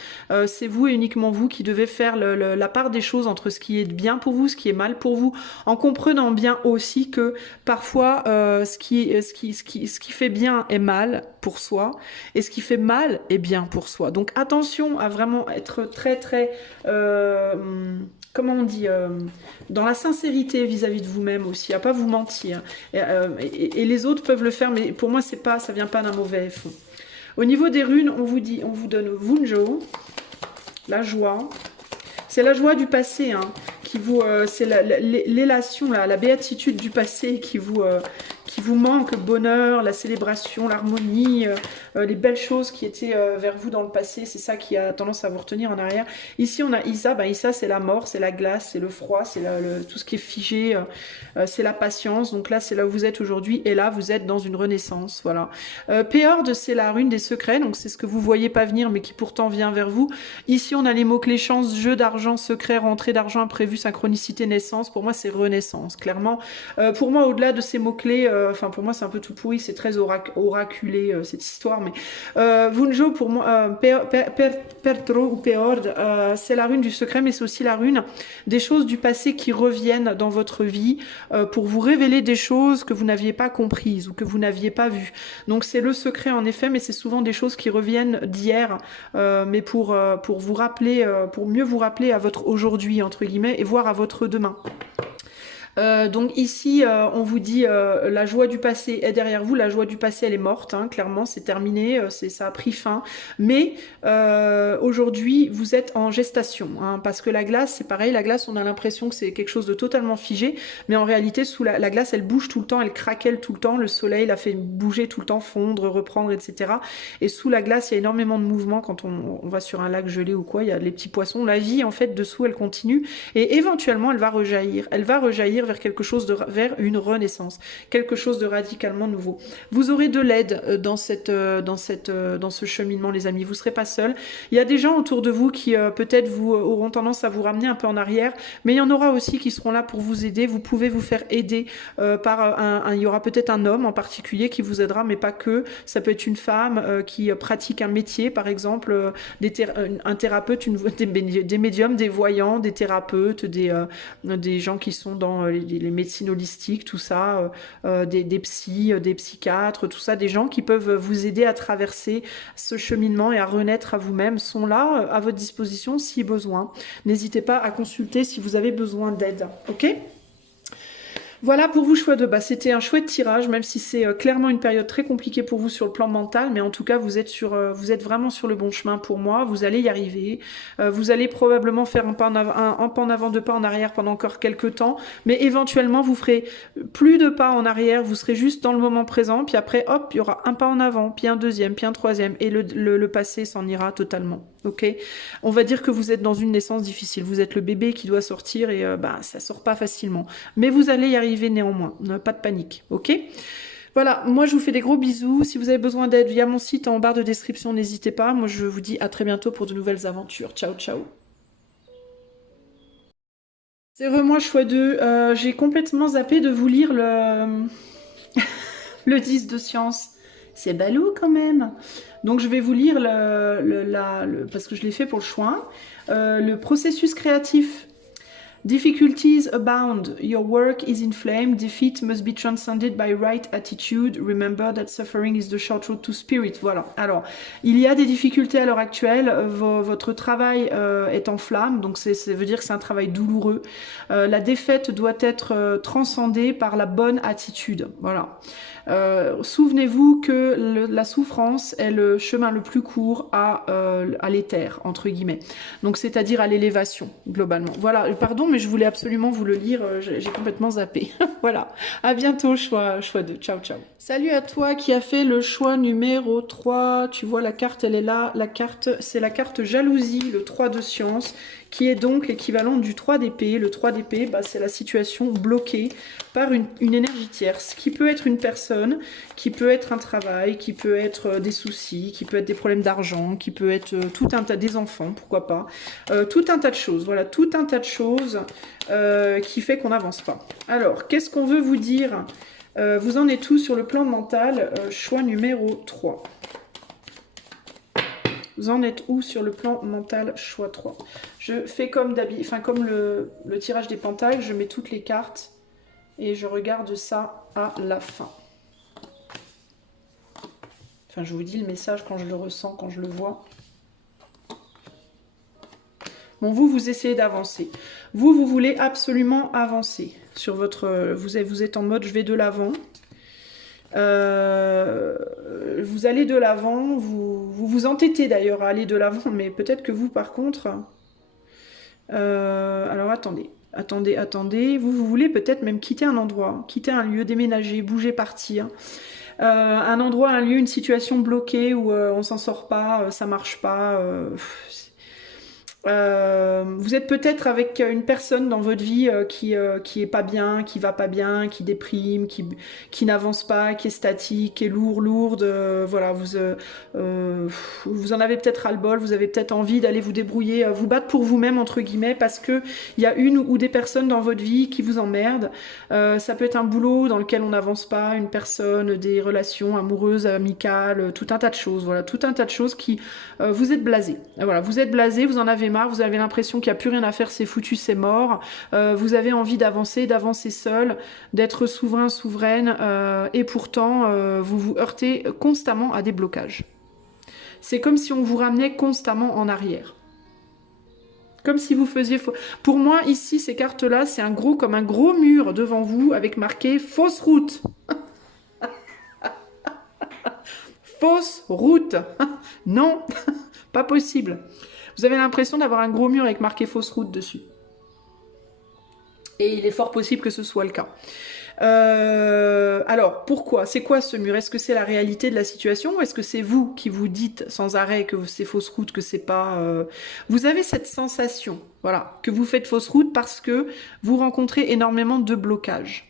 C'est vous et uniquement vous qui devez faire la part des choses entre ce qui est bien pour vous, ce qui est mal pour vous, en comprenant bien aussi que parfois ce qui fait bien est mal pour soi et ce qui fait mal est bien pour soi. Donc attention à vraiment être très très comment on dit, dans la sincérité vis-à-vis de vous-même aussi, à pas vous mentir. Et les autres peuvent le faire, mais pour moi, ça vient pas d'un mauvais fond. Au niveau des runes, on vous donne Wunjo, la joie. C'est la joie du passé, hein, c'est l'élation, la béatitude du passé qui vous qui vous manque, le bonheur, la célébration, l'harmonie, les belles choses qui étaient vers vous dans le passé, c'est ça qui a tendance à vous retenir en arrière. Ici, on a Issa, ben Issa, c'est la mort, c'est la glace, c'est le froid, c'est tout ce qui est figé, c'est la patience. Donc là, c'est là où vous êtes aujourd'hui, et là, vous êtes dans une renaissance, voilà. Péorde, c'est la rune des secrets, donc c'est ce que vous voyez pas venir, mais qui pourtant vient vers vous. Ici, on a les mots-clés chance, jeu d'argent, secret, rentrée d'argent imprévue, synchronicité, naissance. Pour moi, c'est renaissance, clairement. Pour moi, au-delà de ces mots-clés, enfin, pour moi, c'est un peu tout pourri, c'est très oraculé, cette histoire, mais Vunjo, pour moi, Pertro ou Péorde, c'est la rune du secret, mais c'est aussi la rune des choses du passé qui reviennent dans votre vie pour vous révéler des choses que vous n'aviez pas comprises ou que vous n'aviez pas vues. Donc c'est le secret en effet, mais c'est souvent des choses qui reviennent d'hier, mais pour vous rappeler, pour mieux vous rappeler à votre aujourd'hui entre guillemets et voir à votre demain. Donc ici, on vous dit la joie du passé est derrière vous. La joie du passé, elle est morte, hein, clairement, c'est terminé, ça a pris fin. Mais aujourd'hui, vous êtes en gestation, hein, parce que la glace, c'est pareil. La glace, on a l'impression que c'est quelque chose de totalement figé, mais en réalité, sous la glace, elle bouge tout le temps, elle craquelle tout le temps. Le soleil la fait bouger tout le temps, fondre, reprendre, etc. Et sous la glace, il y a énormément de mouvements quand on va sur un lac gelé ou quoi. Il y a les petits poissons. La vie, en fait, dessous, elle continue et éventuellement, elle va rejaillir. Elle va rejaillir vers quelque chose vers une renaissance, quelque chose de radicalement nouveau. Vous aurez de l'aide dans ce cheminement, les amis. Vous serez pas seuls. Il y a des gens autour de vous qui peut-être vous auront tendance à vous ramener un peu en arrière, mais il y en aura aussi qui seront là pour vous aider. Vous pouvez vous faire aider par il y aura peut-être un homme en particulier qui vous aidera, mais pas que. Ça peut être une femme qui pratique un métier, par exemple, un thérapeute, des médiums, des voyants, des thérapeutes, des gens qui sont dans les médecines holistiques, tout ça, des psys, des psychiatres, tout ça, des gens qui peuvent vous aider à traverser ce cheminement et à renaître à vous-même, sont là à votre disposition si besoin. N'hésitez pas à consulter si vous avez besoin d'aide, ok ? Voilà pour vous, choix de bas. C'était un chouette tirage, même si c'est clairement une période très compliquée pour vous sur le plan mental, mais en tout cas, vous êtes vraiment sur le bon chemin pour moi. Vous allez y arriver. Vous allez probablement faire un pas en avant, deux pas en arrière pendant encore quelques temps, mais éventuellement, vous ferez plus de pas en arrière. Vous serez juste dans le moment présent, puis après, hop, il y aura un pas en avant, puis un deuxième, puis un troisième, et le passé s'en ira totalement. Ok, on va dire que vous êtes dans une naissance difficile. Vous êtes le bébé qui doit sortir et ça sort pas facilement. Mais vous allez y arriver néanmoins. Pas de panique. Ok. Voilà, moi je vous fais des gros bisous. Si vous avez besoin d'aide via mon site en barre de description, n'hésitez pas. Moi je vous dis à très bientôt pour de nouvelles aventures. Ciao, ciao. C'est moi choix 2. J'ai complètement zappé de vous lire le 10 de science. C'est balou quand même. Donc je vais vous lire parce que je l'ai fait pour le choix. Le processus créatif. Difficulties abound. Your work is in flame. Defeat must be transcended by right attitude. Remember that suffering is the short road to spirit. Voilà. Alors, il y a des difficultés à l'heure actuelle. Votre travail est en flamme, donc ça veut dire que c'est un travail douloureux. La défaite doit être transcendée par la bonne attitude. Voilà. Souvenez-vous que la souffrance est le chemin le plus court à l'éther, entre guillemets. Donc, c'est-à-dire à l'élévation, globalement. Voilà, pardon, mais je voulais absolument vous le lire, j'ai complètement zappé. Voilà, à bientôt, choix 2. Ciao, ciao. Salut à toi qui a fait le choix numéro 3. Tu vois, la carte, elle est là. La carte, c'est la carte jalousie, le 3 de science, qui est donc l'équivalent du 3 d'épée. Le 3 d'épée, c'est la situation bloquée par une énergie tierce, qui peut être une personne, qui peut être un travail, qui peut être des soucis, qui peut être des problèmes d'argent, qui peut être tout un tas, des enfants, pourquoi pas, tout un tas de choses, voilà, tout un tas de choses qui fait qu'on n'avance pas. Alors, qu'est-ce qu'on veut vous dire? Vous en êtes où sur le plan mental? Choix numéro 3. Vous en êtes où sur le plan mental? Choix 3. Je fais comme d'habitude, enfin comme le tirage des pentacles, je mets toutes les cartes et je regarde ça à la fin. Enfin, je vous dis le message quand je le ressens, quand je le vois. Bon, vous essayez d'avancer. Vous voulez absolument avancer sur votre... Vous êtes en mode, je vais de l'avant. Vous allez de l'avant, vous entêtez d'ailleurs à aller de l'avant, mais peut-être que vous, par contre... alors, attendez. Attendez, attendez. Vous voulez peut-être même quitter un endroit, quitter un lieu, déménager, bouger, partir. Un endroit, un lieu, une situation bloquée où on s'en sort pas, ça marche pas. Vous êtes peut-être avec une personne dans votre vie qui est pas bien, qui va pas bien, qui déprime, qui n'avance pas, qui est statique, qui est lourde. Voilà, vous en avez peut-être ras-le-bol, vous avez peut-être envie d'aller vous débrouiller, vous battre pour vous-même entre guillemets, parce que il y a une ou des personnes dans votre vie qui vous emmerdent. Ça peut être un boulot dans lequel on n'avance pas, une personne, des relations amoureuses, amicales, tout un tas de choses. Voilà, tout un tas de choses qui vous êtes blasé. Voilà, vous êtes blasé, vous en avez marre, vous avez l'impression qu'il n'y a plus rien à faire, c'est foutu, c'est mort. Vous avez envie d'avancer seul, d'être souverain, souveraine, et pourtant vous vous heurtez constamment à des blocages. C'est comme si on vous ramenait constamment en arrière. Comme si vous faisiez... Pour moi, ici, ces cartes-là, c'est comme un gros mur devant vous avec marqué « Fausse route ». Fausse route. Non, pas possible. Vous avez l'impression d'avoir un gros mur avec marqué fausse route dessus. Et il est fort possible que ce soit le cas. Alors, pourquoi? C'est quoi ce mur? Est-ce que c'est la réalité de la situation ou est-ce que c'est vous qui vous dites sans arrêt que c'est fausse route, que c'est pas... Vous avez cette sensation, voilà, que vous faites fausse route parce que vous rencontrez énormément de blocages.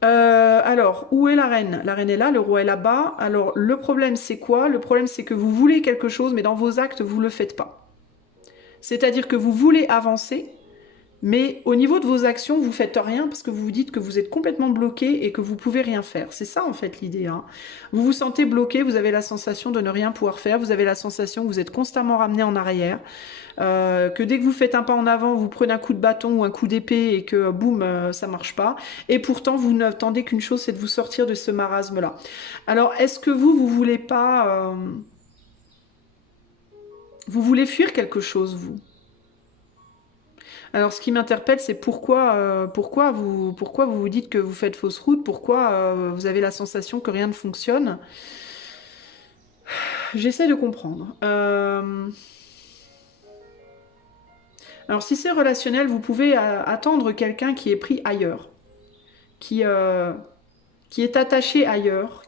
Alors, où est la reine? La reine est là, le roi est là-bas. Alors, le problème, c'est quoi? Le problème, c'est que vous voulez quelque chose, mais dans vos actes, vous ne le faites pas. C'est-à-dire que vous voulez avancer, mais au niveau de vos actions, vous faites rien parce que vous vous dites que vous êtes complètement bloqué et que vous pouvez rien faire. C'est ça en fait l'idée. Hein. Vous vous sentez bloqué, vous avez la sensation de ne rien pouvoir faire, vous avez la sensation que vous êtes constamment ramené en arrière, que dès que vous faites un pas en avant, vous prenez un coup de bâton ou un coup d'épée et que boum, ça marche pas. Et pourtant, vous n'attendez qu'une chose, c'est de vous sortir de ce marasme-là. Alors, est-ce que vous voulez pas... vous voulez fuir quelque chose, vous? Alors, ce qui m'interpelle, c'est pourquoi vous vous dites que vous faites fausse route, pourquoi vous avez la sensation que rien ne fonctionne. J'essaie de comprendre. Alors, si c'est relationnel, vous pouvez attendre quelqu'un qui est pris ailleurs, qui est attaché ailleurs,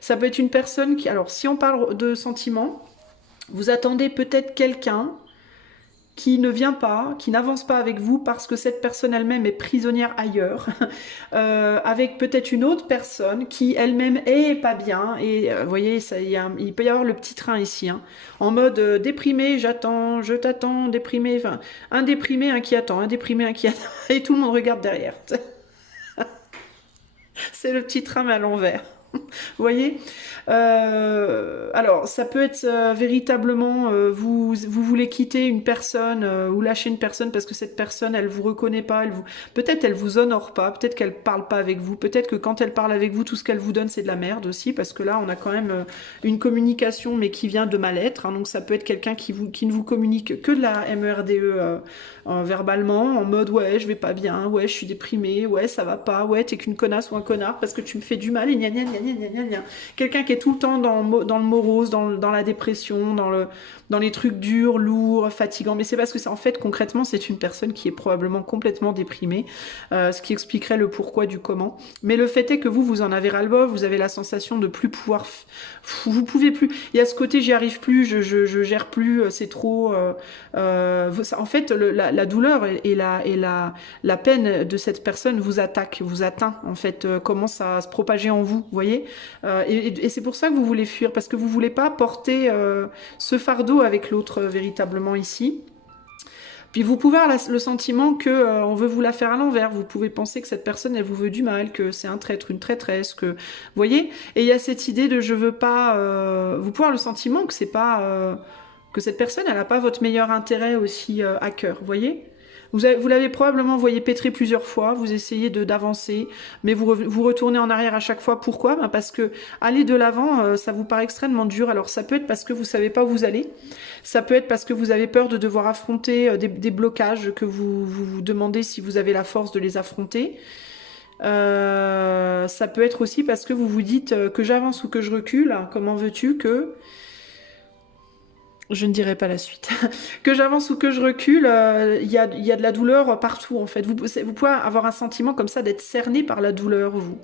ça peut être une personne qui... Alors, si on parle de sentiments, vous attendez peut-être quelqu'un qui ne vient pas, qui n'avance pas avec vous parce que cette personne elle-même est prisonnière ailleurs, avec peut-être une autre personne qui elle-même est pas bien, et vous voyez, il peut y avoir le petit train ici, hein, en mode déprimé, j'attends, je t'attends, déprimé, enfin, un déprimé, un qui attend, un déprimé, un qui attend, et tout le monde regarde derrière. C'est le petit train mais à l'envers. Vous voyez, alors ça peut être véritablement vous voulez quitter une personne ou lâcher une personne parce que cette personne elle vous reconnaît pas, peut-être elle vous honore pas, peut-être qu'elle parle pas avec vous, peut-être que quand elle parle avec vous tout ce qu'elle vous donne c'est de la merde aussi, parce que là on a quand même une communication mais qui vient de mal-être, hein, donc ça peut être quelqu'un qui ne vous communique que de la MERDE verbalement, en mode ouais je vais pas bien, ouais je suis déprimée, ouais ça va pas, ouais t'es qu'une connasse ou un connard parce que tu me fais du mal et gna gna gna gna gna gna. Quelqu'un qui est tout le temps dans le morose, dans la dépression, dans les trucs durs, lourds, fatigants, mais c'est parce que en fait concrètement c'est une personne qui est probablement complètement déprimée, ce qui expliquerait le pourquoi du comment, mais le fait est que vous en avez ras-le-bol, vous avez la sensation de plus pouvoir, vous pouvez plus, il y a ce côté j'y arrive plus, je gère plus, c'est trop, en fait la douleur et la peine de cette personne vous attaque, vous atteint, en fait, commence à se propager en vous, vous voyez, et c'est pour ça que vous voulez fuir, parce que vous voulez pas porter ce fardeau avec l'autre véritablement ici. Puis vous pouvez avoir le sentiment que on veut vous la faire à l'envers. Vous pouvez penser que cette personne elle vous veut du mal, que c'est un traître, une traîtresse, que vous voyez. Et il y a cette idée de je veux pas. Vous pouvez avoir le sentiment que c'est pas que cette personne elle a pas votre meilleur intérêt aussi à cœur. Vous voyez. Vous l'avez probablement voyez pétrer plusieurs fois, vous essayez d'avancer, mais vous retournez en arrière à chaque fois. Pourquoi? Ben parce que aller de l'avant, ça vous paraît extrêmement dur. Alors ça peut être parce que vous savez pas où vous allez, ça peut être parce que vous avez peur de devoir affronter des blocages que vous demandez si vous avez la force de les affronter. Ça peut être aussi parce que vous vous dites que j'avance ou que je recule, comment veux-tu que... Je ne dirai pas la suite. Que j'avance ou que je recule, il y a de la douleur partout en fait. Vous pouvez avoir un sentiment comme ça d'être cerné par la douleur, vous.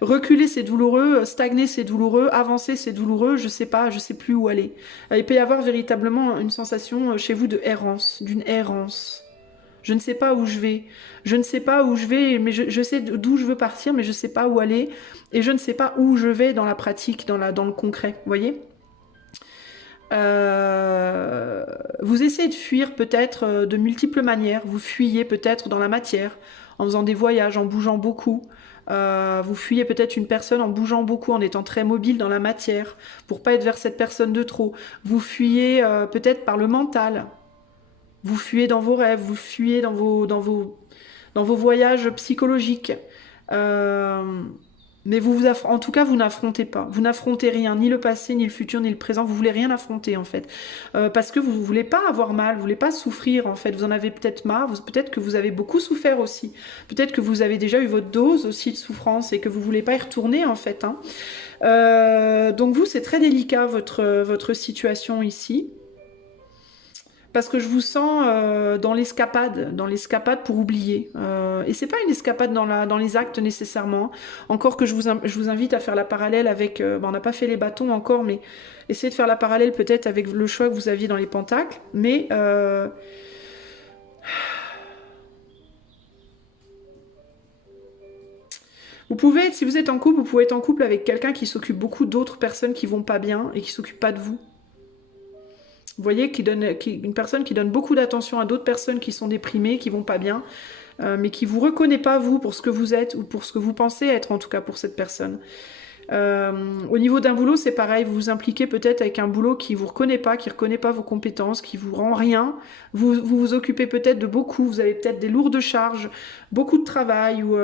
Reculer c'est douloureux, stagner c'est douloureux, avancer c'est douloureux, je sais pas, je sais plus où aller. Il peut y avoir véritablement une sensation chez vous de errance, d'une errance. Je ne sais pas où je vais. Je ne sais pas où je vais, mais je sais d'où je veux partir, mais je ne sais pas où aller. Et je ne sais pas où je vais dans la pratique, dans le concret. Vous voyez ? Vous essayez de fuir peut-être de multiples manières. Vous fuyez peut-être dans la matière, en faisant des voyages, en bougeant beaucoup. Vous fuyez peut-être une personne en bougeant beaucoup, en étant très mobile dans la matière, pour pas être vers cette personne de trop. Vous fuyez peut-être par le mental. Vous fuyez dans vos rêves, vous fuyez dans vos voyages psychologiques. Mais en tout cas, vous n'affrontez pas. Vous n'affrontez rien, ni le passé, ni le futur, ni le présent. Vous voulez rien affronter, en fait. Parce que vous ne voulez pas avoir mal, vous ne voulez pas souffrir, en fait. Vous en avez peut-être marre, peut-être que vous avez beaucoup souffert aussi. Peut-être que vous avez déjà eu votre dose aussi de souffrance et que vous ne voulez pas y retourner, en fait. Hein. Donc vous, c'est très délicat, votre situation ici. Parce que je vous sens dans l'escapade pour oublier. Et c'est pas une escapade dans les actes nécessairement. Encore que je vous invite à faire la parallèle avec... on n'a pas fait les bâtons encore, mais essayez de faire la parallèle peut-être avec le choix que vous aviez dans les pentacles. Mais... vous pouvez, si vous êtes en couple, vous pouvez être en couple avec quelqu'un qui s'occupe beaucoup d'autres personnes qui vont pas bien et qui s'occupe pas de vous. Vous voyez, une personne qui donne beaucoup d'attention à d'autres personnes qui sont déprimées, qui vont pas bien, mais qui vous reconnaît pas vous pour ce que vous êtes ou pour ce que vous pensez être en tout cas pour cette personne. Au niveau d'un boulot, c'est pareil, vous vous impliquez peut-être avec un boulot qui vous reconnaît pas, qui reconnaît pas vos compétences, qui vous rend rien. Vous occupez peut-être de beaucoup, vous avez peut-être des lourdes charges, beaucoup de travail ou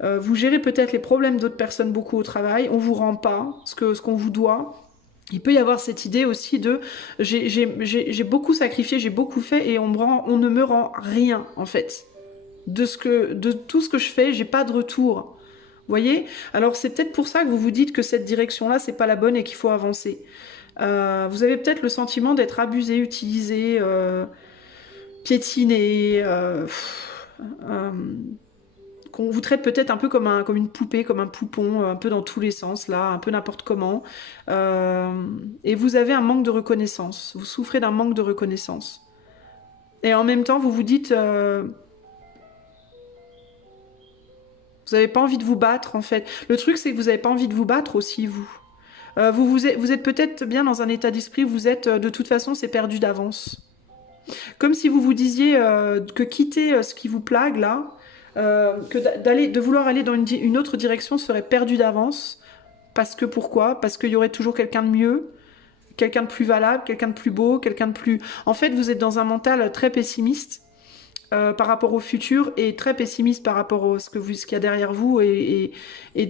vous gérez peut-être les problèmes d'autres personnes beaucoup au travail. On vous rend pas ce qu'on vous doit. Il peut y avoir cette idée aussi de j'ai beaucoup sacrifié, j'ai beaucoup fait et on ne me rend rien en fait. De tout ce que je fais, j'ai pas de retour. Vous voyez? Alors c'est peut-être pour ça que vous vous dites que cette direction-là, c'est pas la bonne et qu'il faut avancer. Vous avez peut-être le sentiment d'être abusé, utilisé, piétiné, qu'on vous traite peut-être un peu comme une poupée, comme un poupon, un peu dans tous les sens, là, un peu n'importe comment. Et vous avez un manque de reconnaissance. Vous souffrez d'un manque de reconnaissance. Et en même temps, vous vous dites... vous n'avez pas envie de vous battre, en fait. Le truc, c'est que vous n'avez pas envie de vous battre aussi, vous. Vous êtes peut-être bien dans un état d'esprit, vous êtes, de toute façon, c'est perdu d'avance. Comme si vous vous disiez que quitter ce qui vous plague, là... de vouloir aller dans une autre direction serait perdu d'avance. Parce que pourquoi? Parce qu'il y aurait toujours quelqu'un de mieux, quelqu'un de plus valable, quelqu'un de plus beau, quelqu'un de plus... En fait, vous êtes dans un mental très pessimiste par rapport au futur et très pessimiste par rapport à ce qu'il y a derrière vous et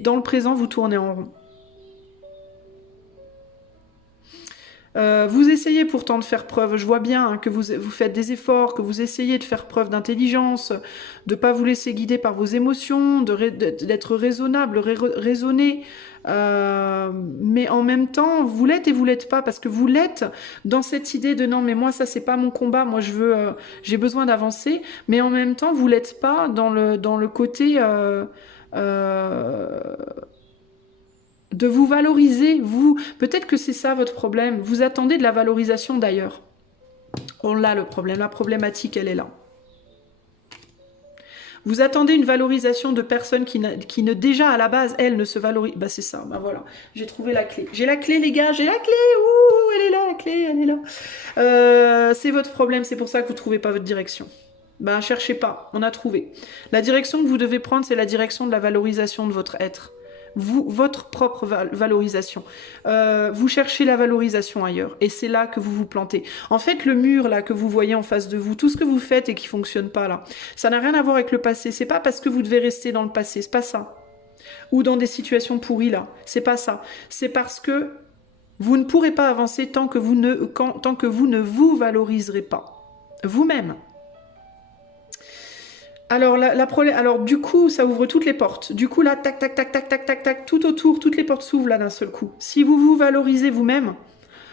dans le présent, vous tournez en rond. Vous essayez pourtant de faire preuve, je vois bien que vous faites des efforts, que vous essayez de faire preuve d'intelligence, de ne pas vous laisser guider par vos émotions, d'être raisonnable, raisonné, mais en même temps, vous l'êtes et vous l'êtes pas, parce que vous l'êtes dans cette idée de non, mais moi ça c'est pas mon combat, moi j'ai besoin d'avancer, mais en même temps, vous l'êtes pas dans le côté... de vous valoriser, vous. Peut-être que c'est ça votre problème. Vous attendez de la valorisation d'ailleurs. On l'a le problème, la problématique, elle est là. Vous attendez une valorisation de personnes qui ne déjà à la base, elles, ne se valorisent. Bah c'est ça, bah voilà. J'ai trouvé la clé. J'ai la clé les gars, j'ai la clé. Ouh, elle est là, la clé, elle est là. C'est votre problème, c'est pour ça que vous ne trouvez pas votre direction. Ben cherchez pas, on a trouvé. La direction que vous devez prendre, c'est la direction de la valorisation de votre être. Votre propre valorisation. Vous cherchez la valorisation ailleurs. Et c'est là que vous vous plantez. En fait, le mur là que vous voyez en face de vous, tout ce que vous faites et qui fonctionne pas là, ça n'a rien à voir avec le passé. C'est pas parce que vous devez rester dans le passé. C'est pas ça. Ou dans des situations pourries là. C'est pas ça. C'est parce que vous ne pourrez pas avancer tant que vous ne vous valoriserez pas. Vous-même. Alors du coup, ça ouvre toutes les portes. Du coup, là, tac, tac, tac, tac, tac, tac, tac, tout autour, toutes les portes s'ouvrent là d'un seul coup. Si vous vous valorisez vous-même,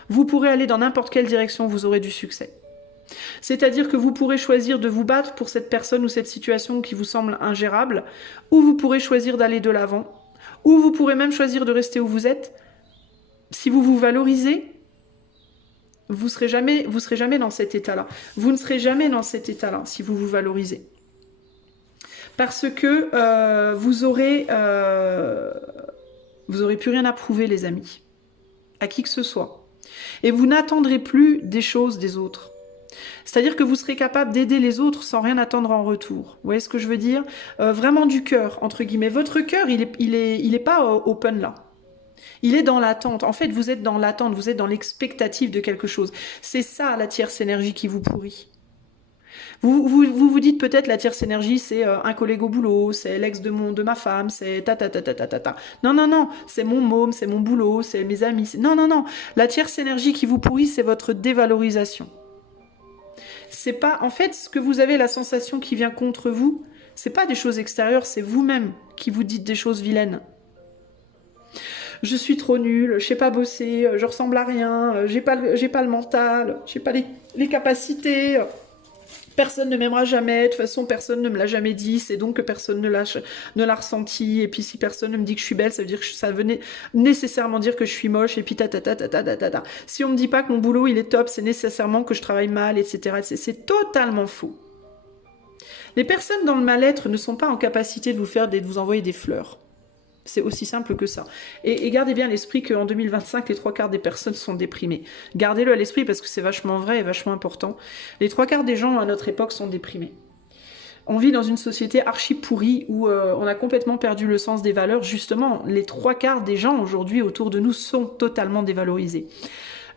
Vous pourrez aller dans n'importe quelle direction, vous aurez du succès. C'est-à-dire que vous pourrez choisir de vous battre pour cette personne ou cette situation qui vous semble ingérable, ou vous pourrez choisir d'aller de l'avant, ou vous pourrez même choisir de rester où vous êtes. Si vous vous valorisez, vous serez jamais dans cet état-là. Vous ne serez jamais dans cet état-là si vous vous valorisez. Parce que vous aurez plus rien à prouver, les amis, à qui que ce soit. Et vous n'attendrez plus des choses des autres. C'est-à-dire que vous serez capable d'aider les autres sans rien attendre en retour. Vous voyez ce que je veux dire? Vraiment du cœur, entre guillemets. Votre cœur, il est pas open là. Il est dans l'attente. En fait, vous êtes dans l'attente, vous êtes dans l'expectative de quelque chose. C'est ça, la tierce énergie qui vous pourrit. Vous dites peut-être la tierce énergie, c'est un collègue au boulot, c'est l'ex de ma femme, c'est ta. Non, non, non, c'est mon môme, c'est mon boulot, c'est mes amis. Non, non, non. La tierce énergie qui vous pourrit, c'est votre dévalorisation. C'est pas, en fait, ce que vous avez, la sensation qui vient contre vous, c'est pas des choses extérieures, c'est vous-même qui vous dites des choses vilaines. Je suis trop nulle, je sais pas bosser, je ressemble à rien, j'ai pas le mental, j'ai pas les capacités, personne ne m'aimera jamais, de toute façon personne ne me l'a jamais dit, c'est donc que personne ne l'a ressenti, et puis si personne ne me dit que je suis belle, ça veut dire que ça venait nécessairement dire que je suis moche, et puis ta. Si on me dit pas que mon boulot il est top, c'est nécessairement que je travaille mal, etc. C'est totalement faux. Les personnes dans le mal-être ne sont pas en capacité de vous envoyer des fleurs. C'est aussi simple que ça. Et gardez bien à l'esprit qu'en 2025, les 3/4 des personnes sont déprimées. Gardez-le à l'esprit parce que c'est vachement vrai et vachement important. Les 3/4 des gens à notre époque sont déprimés. On vit dans une société archi pourrie où on a complètement perdu le sens des valeurs. Justement, les 3/4 des gens aujourd'hui autour de nous sont totalement dévalorisés.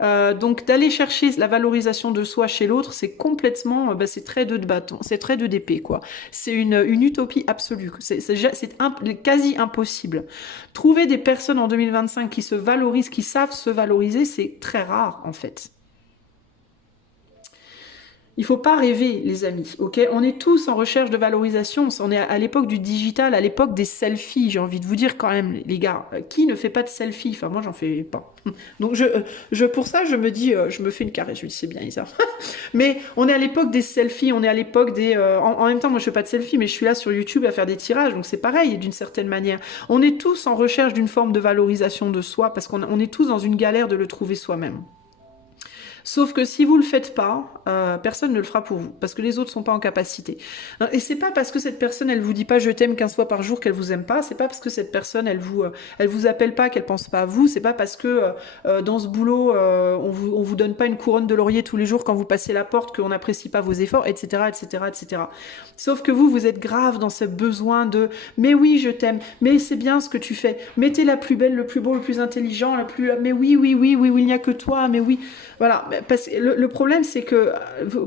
Donc d'aller chercher la valorisation de soi chez l'autre, c'est complètement, c'est très de bâton, c'est très de d'épée quoi. C'est une utopie absolue, c'est quasi impossible. Trouver des personnes en 2025 qui se valorisent, qui savent se valoriser, c'est très rare en fait. Il faut pas rêver, les amis, ok? On est tous en recherche de valorisation. On est à l'époque du digital, à l'époque des selfies. J'ai envie de vous dire quand même, les gars, qui ne fait pas de selfie? Enfin, moi, j'en fais pas. Donc, pour ça, je me dis, je me fais une caresse. Je me dis, c'est bien, Isa. Mais on est à l'époque des selfies. On est à l'époque des... en même temps, moi, je fais pas de selfie, mais je suis là sur YouTube à faire des tirages. Donc, c'est pareil, d'une certaine manière. On est tous en recherche d'une forme de valorisation de soi parce qu'on est tous dans une galère de le trouver soi-même. Sauf que si vous le faites pas, personne ne le fera pour vous, parce que les autres sont pas en capacité. Et c'est pas parce que cette personne, elle vous dit pas je t'aime 15 fois par jour qu'elle vous aime pas, c'est pas parce que cette personne, elle vous appelle pas qu'elle pense pas à vous, c'est pas parce que dans ce boulot, on vous donne pas une couronne de laurier tous les jours quand vous passez la porte qu'on n'apprécie pas vos efforts, etc., etc., etc. Sauf que vous êtes grave dans ce besoin de mais oui, je t'aime, mais c'est bien ce que tu fais, mais t'es la plus belle, le plus beau, le plus intelligent, mais oui, il n'y a que toi, mais oui. Voilà, parce que le problème c'est que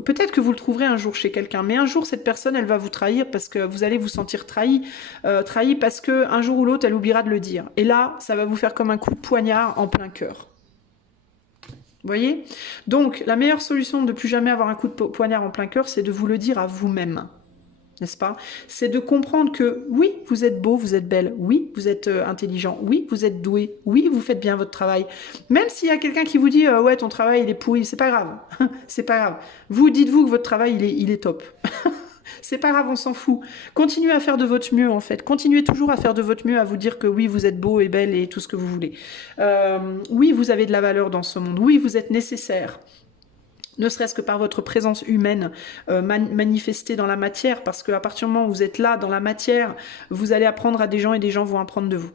peut-être que vous le trouverez un jour chez quelqu'un, mais un jour cette personne elle va vous trahir parce que vous allez vous sentir trahi parce que un jour ou l'autre elle oubliera de le dire. Et là, ça va vous faire comme un coup de poignard en plein cœur. Vous voyez? Donc la meilleure solution de plus jamais avoir un coup de poignard en plein cœur, c'est de vous le dire à vous-même. N'est-ce pas? C'est de comprendre que oui, vous êtes beau, vous êtes belle, oui, vous êtes intelligent, oui, vous êtes doué, oui, vous faites bien votre travail. Même s'il y a quelqu'un qui vous dit ouais, ton travail il est pourri, c'est pas grave, c'est pas grave. Vous dites-vous que votre travail il est top. C'est pas grave, on s'en fout. Continuez à faire de votre mieux en fait. Continuez toujours à faire de votre mieux, à vous dire que oui, vous êtes beau et belle et tout ce que vous voulez. Oui, vous avez de la valeur dans ce monde. Oui, vous êtes nécessaire. Ne serait-ce que par votre présence humaine manifestée dans la matière, parce qu'à partir du moment où vous êtes là, dans la matière, vous allez apprendre à des gens et des gens vont apprendre de vous.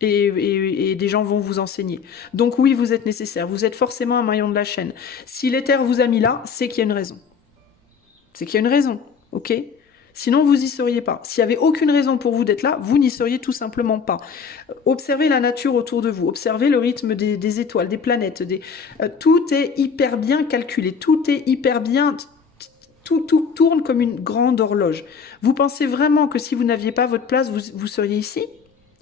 Et des gens vont vous enseigner. Donc oui, vous êtes nécessaire, vous êtes forcément un maillon de la chaîne. Si l'éther vous a mis là, c'est qu'il y a une raison. C'est qu'il y a une raison, ok ? Sinon, vous n'y seriez pas. S'il n'y avait aucune raison pour vous d'être là, vous n'y seriez tout simplement pas. Observez la nature autour de vous. Observez le rythme des étoiles, des planètes. Tout est hyper bien calculé. Tout est hyper bien... Tout tourne comme une grande horloge. Vous pensez vraiment que si vous n'aviez pas votre place, vous seriez ici?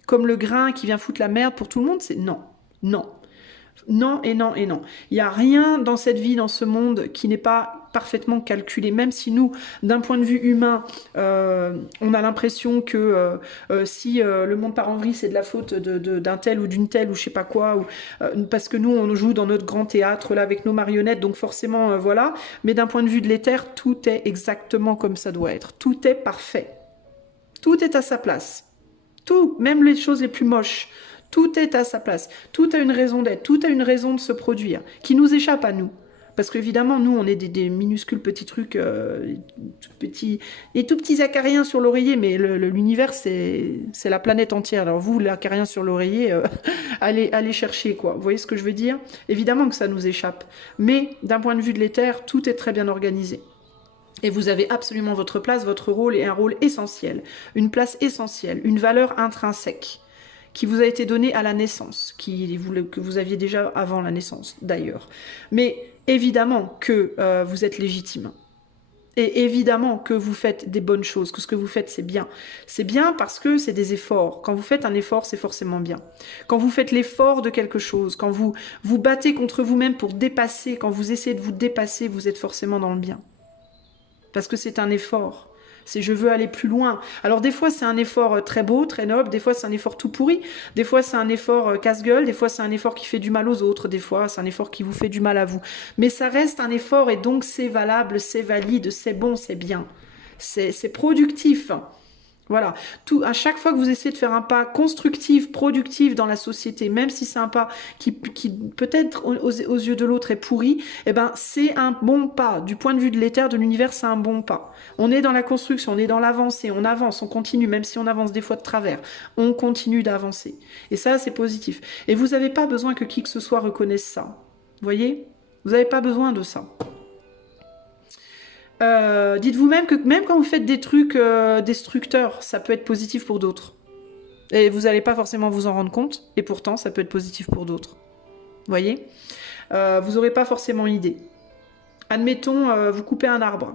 Comme le grain qui vient foutre la merde pour tout le monde? C'est non. Non. Non et non et non. Il n'y a rien dans cette vie, dans ce monde, qui n'est pas parfaitement calculé. Même si nous, d'un point de vue humain, on a l'impression que si le monde part en vrille, c'est de la faute d'un tel ou d'une telle ou je sais pas quoi, ou, parce que nous, on joue dans notre grand théâtre là avec nos marionnettes, donc forcément, voilà. Mais d'un point de vue de l'éther, tout est exactement comme ça doit être. Tout est parfait. Tout est à sa place. Tout, même les choses les plus moches, tout est à sa place. Tout a une raison d'être, tout a une raison de se produire, qui nous échappe à nous. Parce qu'évidemment, nous, on est des minuscules petits trucs, des tout petits acariens sur l'oreiller, mais l'univers, c'est la planète entière. Alors vous, l'acarien sur l'oreiller, allez chercher, quoi. Vous voyez ce que je veux dire? Évidemment que ça nous échappe. Mais d'un point de vue de l'éther, tout est très bien organisé. Et vous avez absolument votre place, votre rôle est un rôle essentiel, une place essentielle, une valeur intrinsèque qui vous a été donnée à la naissance, que vous aviez déjà avant la naissance d'ailleurs. Mais évidemment que vous êtes légitime. Et évidemment que vous faites des bonnes choses, que ce que vous faites c'est bien. C'est bien parce que c'est des efforts. Quand vous faites un effort, c'est forcément bien. Quand vous faites l'effort de quelque chose, quand vous vous battez contre vous-même pour dépasser, quand vous essayez de vous dépasser, vous êtes forcément dans le bien. Parce que c'est un effort. C'est je veux aller plus loin. Alors des fois c'est un effort très beau, très noble, des fois c'est un effort tout pourri, des fois c'est un effort casse-gueule, des fois c'est un effort qui fait du mal aux autres, des fois c'est un effort qui vous fait du mal à vous. Mais ça reste un effort et donc c'est valable, c'est valide, c'est bon, c'est bien. C'est productif. Voilà, à chaque fois que vous essayez de faire un pas constructif, productif dans la société, même si c'est un pas qui peut-être aux yeux de l'autre est pourri, eh ben c'est un bon pas. Du point de vue de l'éther, de l'univers, c'est un bon pas. On est dans la construction, on est dans l'avancée, on avance, on continue, même si on avance des fois de travers, on continue d'avancer. Et ça, c'est positif. Et vous n'avez pas besoin que qui que ce soit reconnaisse ça. Vous voyez? Vous n'avez pas besoin de ça. Dites-vous même que même quand vous faites des trucs destructeurs, ça peut être positif pour d'autres. Et vous n'allez pas forcément vous en rendre compte, et pourtant ça peut être positif pour d'autres. Vous voyez? Vous n'aurez pas forcément idée. Admettons, vous coupez un arbre.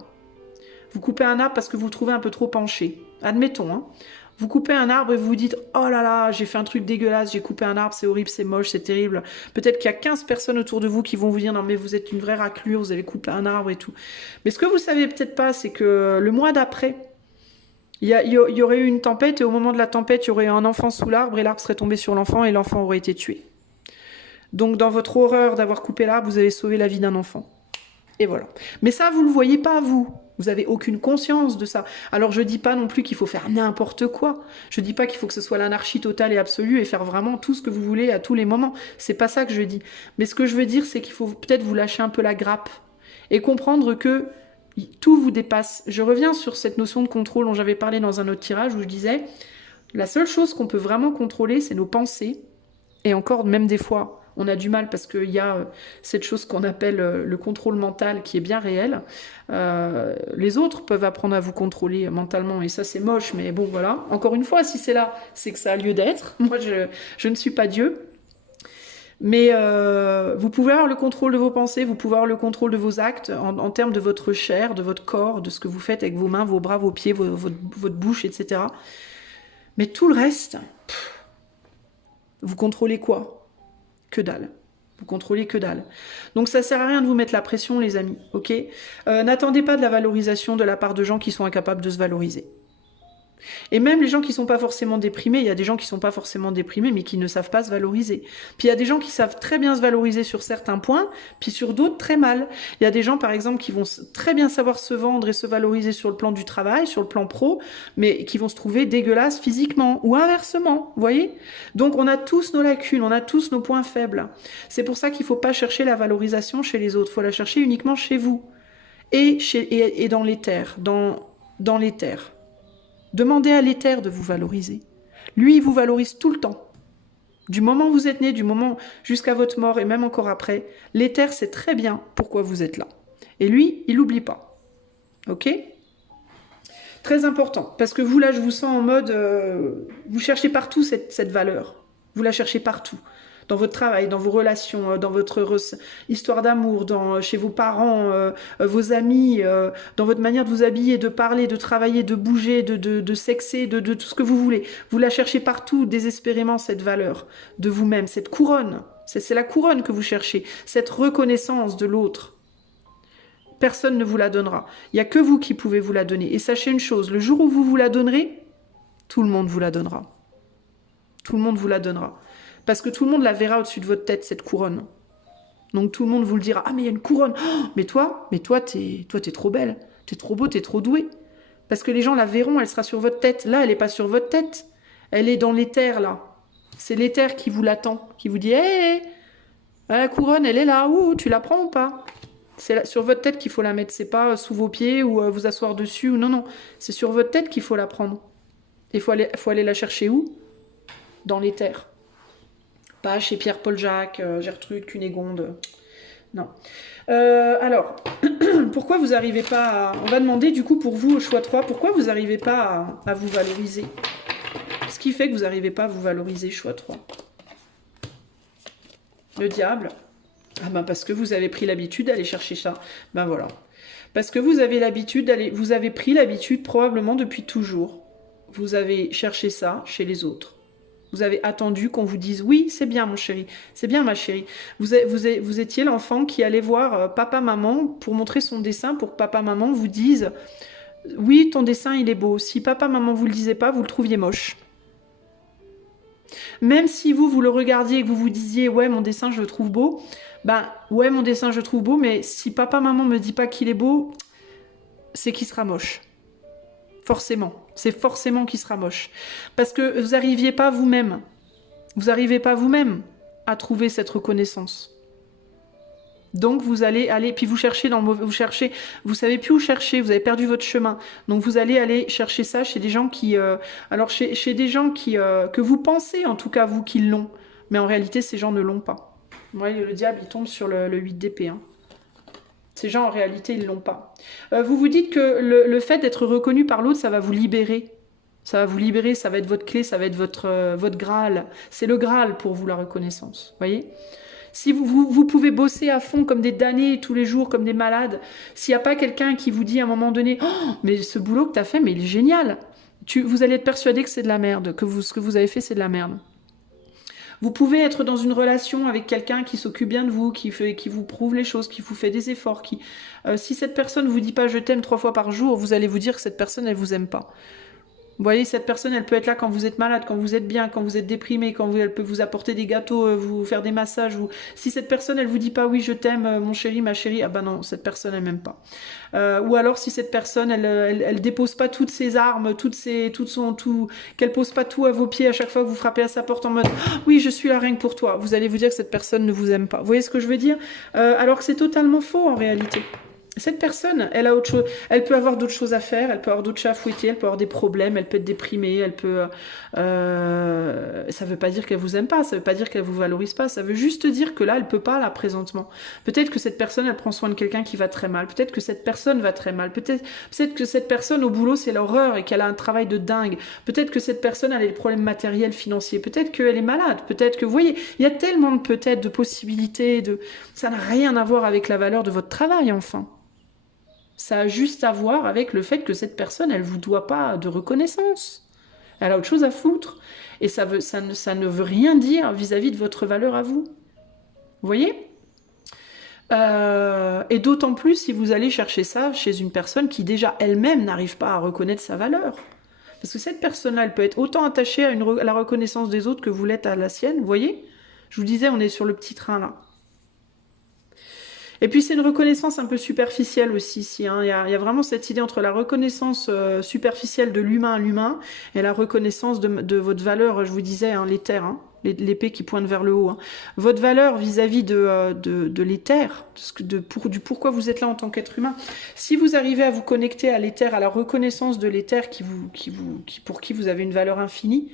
Vous coupez un arbre parce que vous le trouvez un peu trop penché. Admettons, hein. Vous coupez un arbre et vous vous dites « Oh là là, j'ai fait un truc dégueulasse, j'ai coupé un arbre, c'est horrible, c'est moche, c'est terrible. » Peut-être qu'il y a 15 personnes autour de vous qui vont vous dire « Non mais vous êtes une vraie raclure, vous avez coupé un arbre et tout. » Mais ce que vous savez peut-être pas, c'est que le mois d'après, il y aurait eu une tempête et au moment de la tempête, il y aurait eu un enfant sous l'arbre et l'arbre serait tombé sur l'enfant et l'enfant aurait été tué. Donc dans votre horreur d'avoir coupé l'arbre, vous avez sauvé la vie d'un enfant. Et voilà. Mais ça, vous ne le voyez pas, vous. Vous n'avez aucune conscience de ça. Alors je dis pas non plus qu'il faut faire n'importe quoi. Je dis pas qu'il faut que ce soit l'anarchie totale et absolue et faire vraiment tout ce que vous voulez à tous les moments. C'est pas ça que je dis. Mais ce que je veux dire, c'est qu'il faut peut-être vous lâcher un peu la grappe et comprendre que tout vous dépasse. Je reviens sur cette notion de contrôle dont j'avais parlé dans un autre tirage où je disais la seule chose qu'on peut vraiment contrôler, c'est nos pensées. Et encore, même des fois, on a du mal parce qu'il y a cette chose qu'on appelle le contrôle mental qui est bien réel. Les autres peuvent apprendre à vous contrôler mentalement et ça c'est moche, mais bon voilà. Encore une fois, si c'est là, c'est que ça a lieu d'être. Moi, je ne suis pas Dieu. Mais vous pouvez avoir le contrôle de vos pensées, vous pouvez avoir le contrôle de vos actes en termes de votre chair, de votre corps, de ce que vous faites avec vos mains, vos bras, vos pieds, votre bouche, etc. Mais tout le reste, vous contrôlez quoi ? Que dalle. Vous contrôlez que dalle. Donc ça sert à rien de vous mettre la pression, les amis, ok ? N'attendez pas de la valorisation de la part de gens qui sont incapables de se valoriser. Et même les gens qui sont pas forcément déprimés, il y a des gens qui sont pas forcément déprimés, mais qui ne savent pas se valoriser. Puis il y a des gens qui savent très bien se valoriser sur certains points, puis sur d'autres très mal. Il y a des gens, par exemple, qui vont très bien savoir se vendre et se valoriser sur le plan du travail, sur le plan pro, mais qui vont se trouver dégueulasses physiquement, ou inversement, vous voyez ? Donc on a tous nos lacunes, on a tous nos points faibles. C'est pour ça qu'il faut pas chercher la valorisation chez les autres, il faut la chercher uniquement chez vous. Et dans l'éther, dans l'éther. Demandez à l'éther de vous valoriser. Lui, il vous valorise tout le temps. Du moment où vous êtes né, du moment jusqu'à votre mort et même encore après, l'éther sait très bien pourquoi vous êtes là. Et lui, il n'oublie pas. Ok ? Très important, parce que vous, là, je vous sens en mode... vous cherchez partout cette valeur. Vous la cherchez partout. Dans votre travail, dans vos relations, dans votre histoire d'amour, chez vos parents, vos amis, dans votre manière de vous habiller, de parler, de travailler, de bouger, de sexer, de tout ce que vous voulez. Vous la cherchez partout, désespérément, cette valeur de vous-même, cette couronne. C'est la couronne que vous cherchez, cette reconnaissance de l'autre. Personne ne vous la donnera. Il n'y a que vous qui pouvez vous la donner. Et sachez une chose, le jour où vous vous la donnerez, tout le monde vous la donnera. Tout le monde vous la donnera. Parce que tout le monde la verra au-dessus de votre tête, cette couronne. Donc tout le monde vous le dira. Ah, mais il y a une couronne. Oh, mais toi, t'es trop belle. T'es trop beau, t'es trop doué. Parce que les gens la verront, elle sera sur votre tête. Là, elle n'est pas sur votre tête. Elle est dans l'éther, là. C'est l'éther qui vous l'attend, qui vous dit, hé, la couronne, elle est là. Ouh, tu la prends ou pas? C'est sur votre tête qu'il faut la mettre. C'est pas sous vos pieds ou vous asseoir dessus. Ou non, non. C'est sur votre tête qu'il faut la prendre. Il faut aller la chercher où? Dans l'éther. Pas chez Pierre-Paul Jacques, Gertrude, Cunégonde. Non. Alors, pourquoi vous n'arrivez pas à... On va demander du coup pour vous au choix 3, pourquoi vous n'arrivez pas à vous valoriser? Ce qui fait que vous n'arrivez pas à vous valoriser, choix 3. Le diable. Ah ben parce que vous avez pris l'habitude d'aller chercher ça. Ben voilà. Parce que vous avez l'habitude d'aller... Vous avez pris l'habitude probablement depuis toujours. Vous avez cherché ça chez les autres. Vous avez attendu qu'on vous dise « Oui, c'est bien mon chéri, c'est bien ma chérie ». Vous étiez l'enfant qui allait voir papa, maman pour montrer son dessin, pour que papa, maman vous disent « Oui, ton dessin, il est beau ». Si papa, maman vous le disait pas, vous le trouviez moche. Même si vous le regardiez et que vous vous disiez « Ouais, mon dessin, je le trouve beau », ben ouais, mon dessin, je le trouve beau, mais si papa, maman me dit pas qu'il est beau, c'est qu'il sera moche. Forcément. C'est forcément qu'il sera moche. Parce que vous n'arriviez pas vous-même. Vous n'arrivez pas vous-même à trouver cette reconnaissance. Donc vous allez aller, puis vous cherchez dans le mauvais, vous savez plus où chercher, vous avez perdu votre chemin. Donc vous allez aller chercher ça chez des gens qui, alors chez des gens qui, que vous pensez en tout cas vous qu'ils l'ont, mais en réalité ces gens ne l'ont pas. Vous voyez, le diable il tombe sur le 8 d'épée. Hein. Ces gens, en réalité, ils ne l'ont pas. Vous vous dites que le fait d'être reconnu par l'autre, ça va vous libérer. Ça va vous libérer, ça va être votre clé, ça va être votre Graal. C'est le Graal pour vous, la reconnaissance. Vous voyez? Si vous pouvez bosser à fond comme des damnés tous les jours, comme des malades, s'il n'y a pas quelqu'un qui vous dit à un moment donné « Oh, mais ce boulot que tu as fait, mais il est génial !» Vous allez être persuadé que c'est de la merde, que ce que vous avez fait, c'est de la merde. Vous pouvez être dans une relation avec quelqu'un qui s'occupe bien de vous, qui vous prouve les choses, qui vous fait des efforts. Si cette personne ne vous dit pas « je t'aime » 3 fois par jour, vous allez vous dire que cette personne, elle vous aime pas. Vous voyez, cette personne, elle peut être là quand vous êtes malade, quand vous êtes bien, quand vous êtes déprimé, elle peut vous apporter des gâteaux, vous faire des massages. Si cette personne, elle vous dit pas « oui, je t'aime, mon chéri, ma chérie », ah ben non, cette personne, elle m'aime pas. Ou alors, si cette personne, elle dépose pas toutes ses armes, qu'elle pose pas tout à vos pieds à chaque fois que vous frappez à sa porte en mode oh, « oui, je suis là rien que pour toi », vous allez vous dire que cette personne ne vous aime pas. Vous voyez ce que je veux dire? Alors que c'est totalement faux en réalité. Cette personne, elle a autre chose, elle peut avoir d'autres choses à faire, elle peut avoir d'autres chats à fouetter, elle peut avoir des problèmes, elle peut être déprimée, elle peut... ça veut pas dire qu'elle vous aime pas, ça veut pas dire qu'elle vous valorise pas, ça veut juste dire que là, elle peut pas, là, présentement. Peut-être que cette personne, elle prend soin de quelqu'un qui va très mal, peut-être que cette personne va très mal, peut-être que cette personne, au boulot, c'est l'horreur et qu'elle a un travail de dingue, peut-être que cette personne, elle a des problèmes matériels, financiers, peut-être qu'elle est malade, peut-être que... Vous voyez, il y a tellement de peut-être, de possibilités, ça n'a rien à voir avec la valeur de votre travail, enfin. Ça a juste à voir avec le fait que cette personne, elle ne vous doit pas de reconnaissance. Elle a autre chose à foutre. Et ça ne veut rien dire vis-à-vis de votre valeur à vous. Vous voyez? Et d'autant plus si vous allez chercher ça chez une personne qui déjà elle-même n'arrive pas à reconnaître sa valeur. Parce que cette personne-là, elle peut être autant attachée à la reconnaissance des autres que vous l'êtes à la sienne. Vous voyez? Je vous disais, on est sur le petit train là. Et puis c'est une reconnaissance un peu superficielle aussi ici. Hein. Il y a vraiment cette idée entre la reconnaissance superficielle de l'humain à l'humain et la reconnaissance de votre valeur, je vous disais, hein, l'éther, hein, l'épée qui pointe vers le haut. Hein. Votre valeur vis-à-vis de l'éther, du pourquoi vous êtes là en tant qu'être humain. Si vous arrivez à vous connecter à l'éther, à la reconnaissance de l'éther pour qui vous avez une valeur infinie,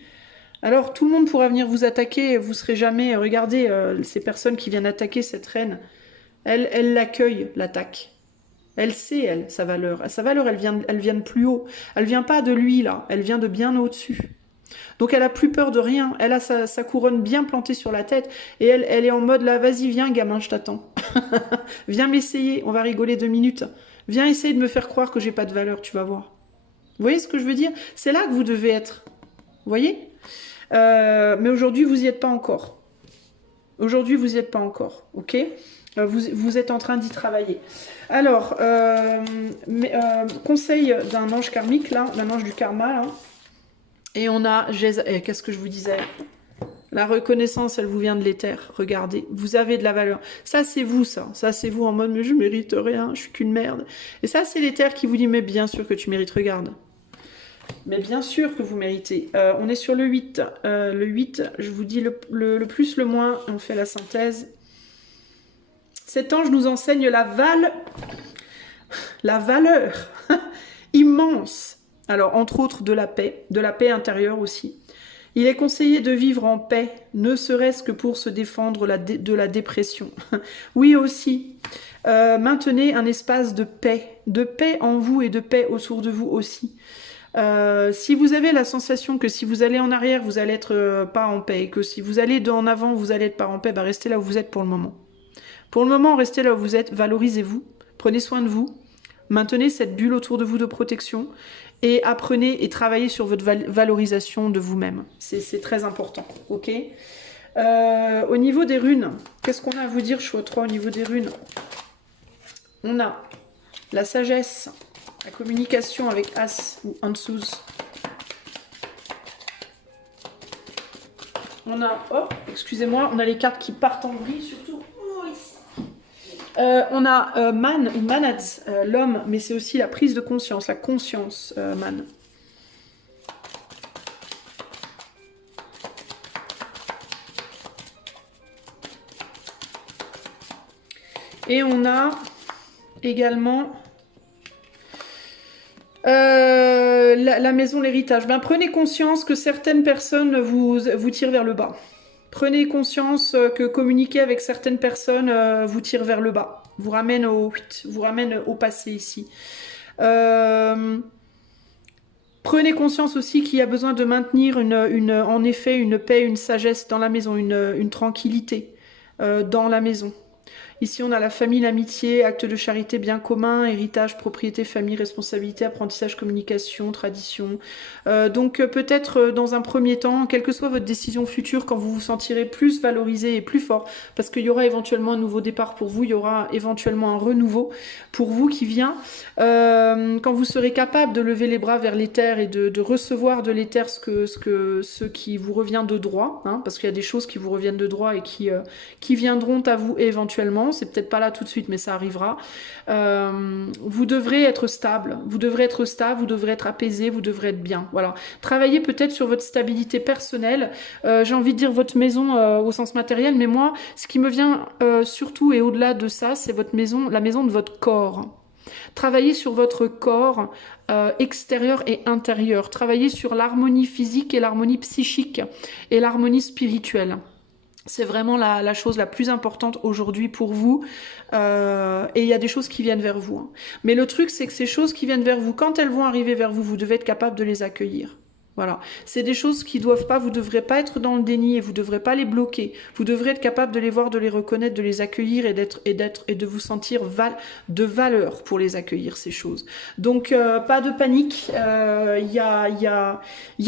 alors tout le monde pourra venir vous attaquer, vous serez jamais... Regardez ces personnes qui viennent attaquer cette reine. Elle l'accueille, l'attaque. Elle sait, elle, sa valeur. Sa valeur, elle vient de plus haut. Elle vient pas de lui, là. Elle vient de bien au-dessus. Donc, elle a plus peur de rien. Elle a sa couronne bien plantée sur la tête. Et elle est en mode, là, vas-y, viens, gamin, je t'attends. Viens m'essayer. On va rigoler 2 minutes. Viens essayer de me faire croire que j'ai pas de valeur, tu vas voir. Vous voyez ce que je veux dire? C'est là que vous devez être. Vous voyez? Mais aujourd'hui, vous y êtes pas encore. Aujourd'hui, vous n'y êtes pas encore, ok? Vous êtes en train d'y travailler. Alors, conseil d'un ange karmique, là, d'un ange du karma, là. Et on a, qu'est-ce que je vous disais? La reconnaissance, elle vous vient de l'éther. Regardez, vous avez de la valeur. Ça, c'est vous, ça. Ça, c'est vous en mode, mais je mérite rien, je suis qu'une merde. Et ça, c'est l'éther qui vous dit, mais bien sûr que tu mérites, regarde. Mais bien sûr que vous méritez. On est sur le 8. Le 8, je vous dis le plus, le moins, on fait la synthèse. Cet ange nous enseigne la valeur immense. Alors, entre autres, de la paix intérieure aussi. Il est conseillé de vivre en paix, ne serait-ce que pour se défendre de la dépression. Oui aussi, maintenez un espace de paix en vous et de paix autour de vous aussi. Si vous avez la sensation que si vous allez en arrière, vous allez être pas en paix, et que si vous allez en avant, vous allez être pas en paix, bah restez là où vous êtes pour le moment. Pour le moment, restez là où vous êtes, valorisez-vous, prenez soin de vous, maintenez cette bulle autour de vous de protection et apprenez et travaillez sur votre valorisation de vous-même. C'est très important, ok? Au niveau des runes, qu'est-ce qu'on a à vous dire, choix 3, au niveau des runes? On a la sagesse, la communication avec As ou Ansuz. On a, oh, excusez-moi, on a les cartes qui partent en vrille surtout. On a Man ou Manad, l'homme, mais c'est aussi la prise de conscience, la conscience, Man. Et on a également la maison, l'héritage. Ben, prenez conscience que certaines personnes vous tirent vers le bas. Prenez conscience que communiquer avec certaines personnes vous tire vers le bas, vous ramène au passé ici. Prenez conscience aussi qu'il y a besoin de maintenir en effet une paix, une sagesse dans la maison, une tranquillité dans la maison. Ici, on a la famille, l'amitié, acte de charité, bien commun, héritage, propriété, famille, responsabilité, apprentissage, communication, tradition. Donc peut-être dans un premier temps, quelle que soit votre décision future, quand vous vous sentirez plus valorisé et plus fort, parce qu'il y aura éventuellement un nouveau départ pour vous, il y aura éventuellement un renouveau pour vous qui vient, quand vous serez capable de lever les bras vers l'éther et de recevoir de l'éther ce qui vous revient de droit, hein, parce qu'il y a des choses qui vous reviennent de droit et qui viendront à vous éventuellement. C'est peut-être pas là tout de suite, mais ça arrivera. Vous devrez être stable, vous devrez être apaisé, vous devrez être bien. Voilà. Travaillez peut-être sur votre stabilité personnelle. J'ai envie de dire votre maison au sens matériel, mais moi, ce qui me vient surtout et au-delà de ça, c'est votre maison, la maison de votre corps. Travaillez sur votre corps extérieur et intérieur. Travaillez sur l'harmonie physique et l'harmonie psychique et l'harmonie spirituelle. C'est vraiment la chose la plus importante aujourd'hui pour vous. Et il y a des choses qui viennent vers vous. Hein. Mais le truc, c'est que ces choses qui viennent vers vous, quand elles vont arriver vers vous, vous devez être capable de les accueillir. Voilà. C'est des choses qui doivent pas, vous devrez pas être dans le déni et vous devrez pas les bloquer. Vous devrez être capable de les voir, de les reconnaître, de les accueillir et de vous sentir de valeur pour les accueillir, ces choses. Donc, pas de panique. Il y a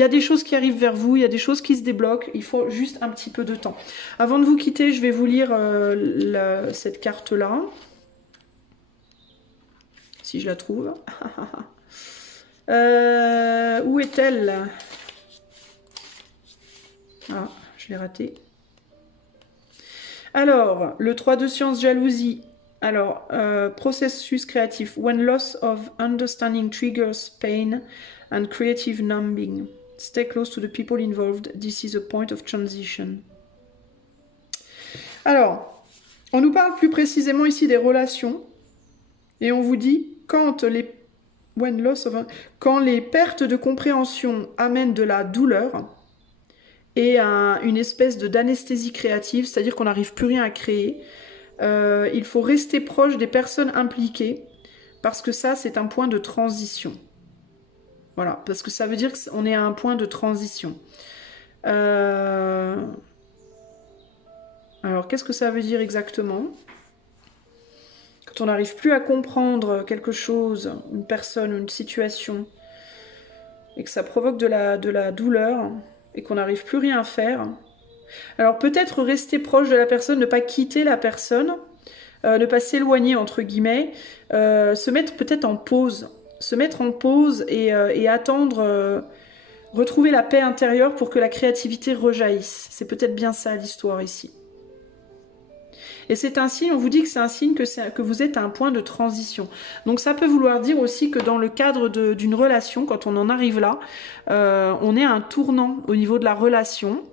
des choses qui arrivent vers vous, il y a des choses qui se débloquent. Il faut juste un petit peu de temps. Avant de vous quitter, je vais vous lire cette carte-là. Si je la trouve. Où est-elle? Ah, je l'ai raté. Alors, le 3 de science, jalousie. Alors, processus créatif. When loss of understanding triggers pain and creative numbing. Stay close to the people involved. This is a point of transition. Alors, on nous parle plus précisément ici des relations. Et on vous dit, quand les pertes de compréhension amènent de la douleur et une espèce d'anesthésie créative, c'est-à-dire qu'on n'arrive plus rien à créer, il faut rester proche des personnes impliquées parce que ça, c'est un point de transition. Voilà, parce que ça veut dire qu'on est à un point de transition. Alors, qu'est-ce que ça veut dire exactement ? Quand on n'arrive plus à comprendre quelque chose, une personne, une situation, et que ça provoque de la douleur, et qu'on n'arrive plus rien à faire, Alors peut-être rester proche de la personne, ne pas quitter la personne, ne pas s'éloigner entre guillemets, se mettre peut-être en pause. Se mettre en pause et attendre, retrouver la paix intérieure pour que la créativité rejaillisse. C'est peut-être bien ça l'histoire ici. Et c'est un signe, on vous dit que c'est un signe que vous êtes à un point de transition. Donc ça peut vouloir dire aussi que dans le cadre d'une relation, quand on en arrive là, on est à un tournant au niveau de la relation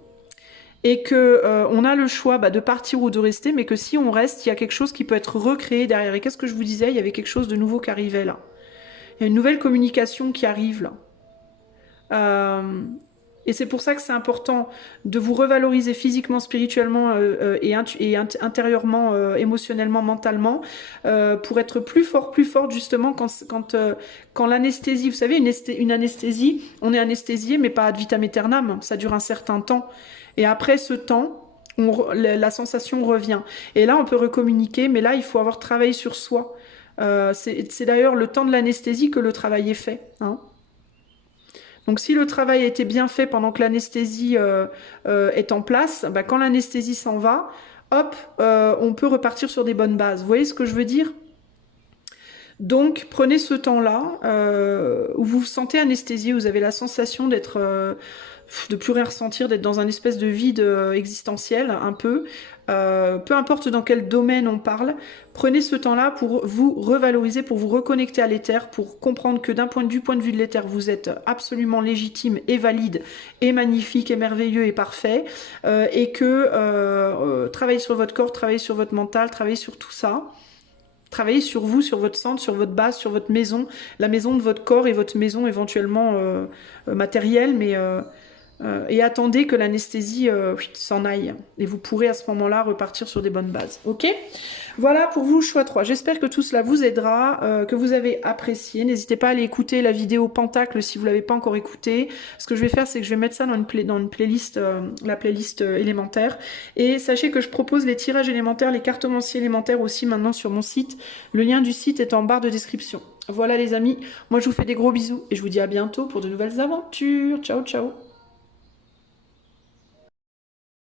et que on a le choix de partir ou de rester, mais que si on reste, il y a quelque chose qui peut être recréé derrière. Et qu'est-ce que je vous disais? Il y avait quelque chose de nouveau qui arrivait là. Il y a une nouvelle communication qui arrive là. Et c'est pour ça que c'est important de vous revaloriser physiquement, spirituellement et intérieurement, émotionnellement, mentalement, pour être plus fort justement quand l'anesthésie, vous savez, une anesthésie, on est anesthésié mais pas ad vitam aeternam, ça dure un certain temps. Et après ce temps, la sensation revient. Et là, on peut recommuniquer, mais là, il faut avoir travaillé sur soi. C'est d'ailleurs le temps de l'anesthésie que le travail est fait, hein. Donc si le travail a été bien fait pendant que l'anesthésie est en place, quand l'anesthésie s'en va, hop, on peut repartir sur des bonnes bases. Vous voyez ce que je veux dire? Donc prenez ce temps-là où vous vous sentez anesthésié, vous avez la sensation d'être, de plus rien ressentir, d'être dans un espèce de vide existentiel un peu. Peu importe dans quel domaine on parle, prenez ce temps-là pour vous revaloriser, pour vous reconnecter à l'éther, pour comprendre que du point de vue de l'éther, vous êtes absolument légitime et valide, et magnifique, et merveilleux, et parfait, et que travaillez sur votre corps, travaillez sur votre mental, travaillez sur tout ça. Travaillez sur vous, sur votre centre, sur votre base, sur votre maison, la maison de votre corps et votre maison éventuellement matérielle, mais et attendez que l'anesthésie s'en aille. Et vous pourrez à ce moment-là repartir sur des bonnes bases. Ok? Voilà pour vous, choix 3. J'espère que tout cela vous aidera, que vous avez apprécié. N'hésitez pas à aller écouter la vidéo Pentacle si vous ne l'avez pas encore écoutée. Ce que je vais faire, c'est que je vais mettre ça dans une playlist, la playlist élémentaire. Et sachez que je propose les tirages élémentaires, les cartomanciers élémentaires aussi maintenant sur mon site. Le lien du site est en barre de description. Voilà les amis, moi je vous fais des gros bisous et je vous dis à bientôt pour de nouvelles aventures. Ciao, ciao!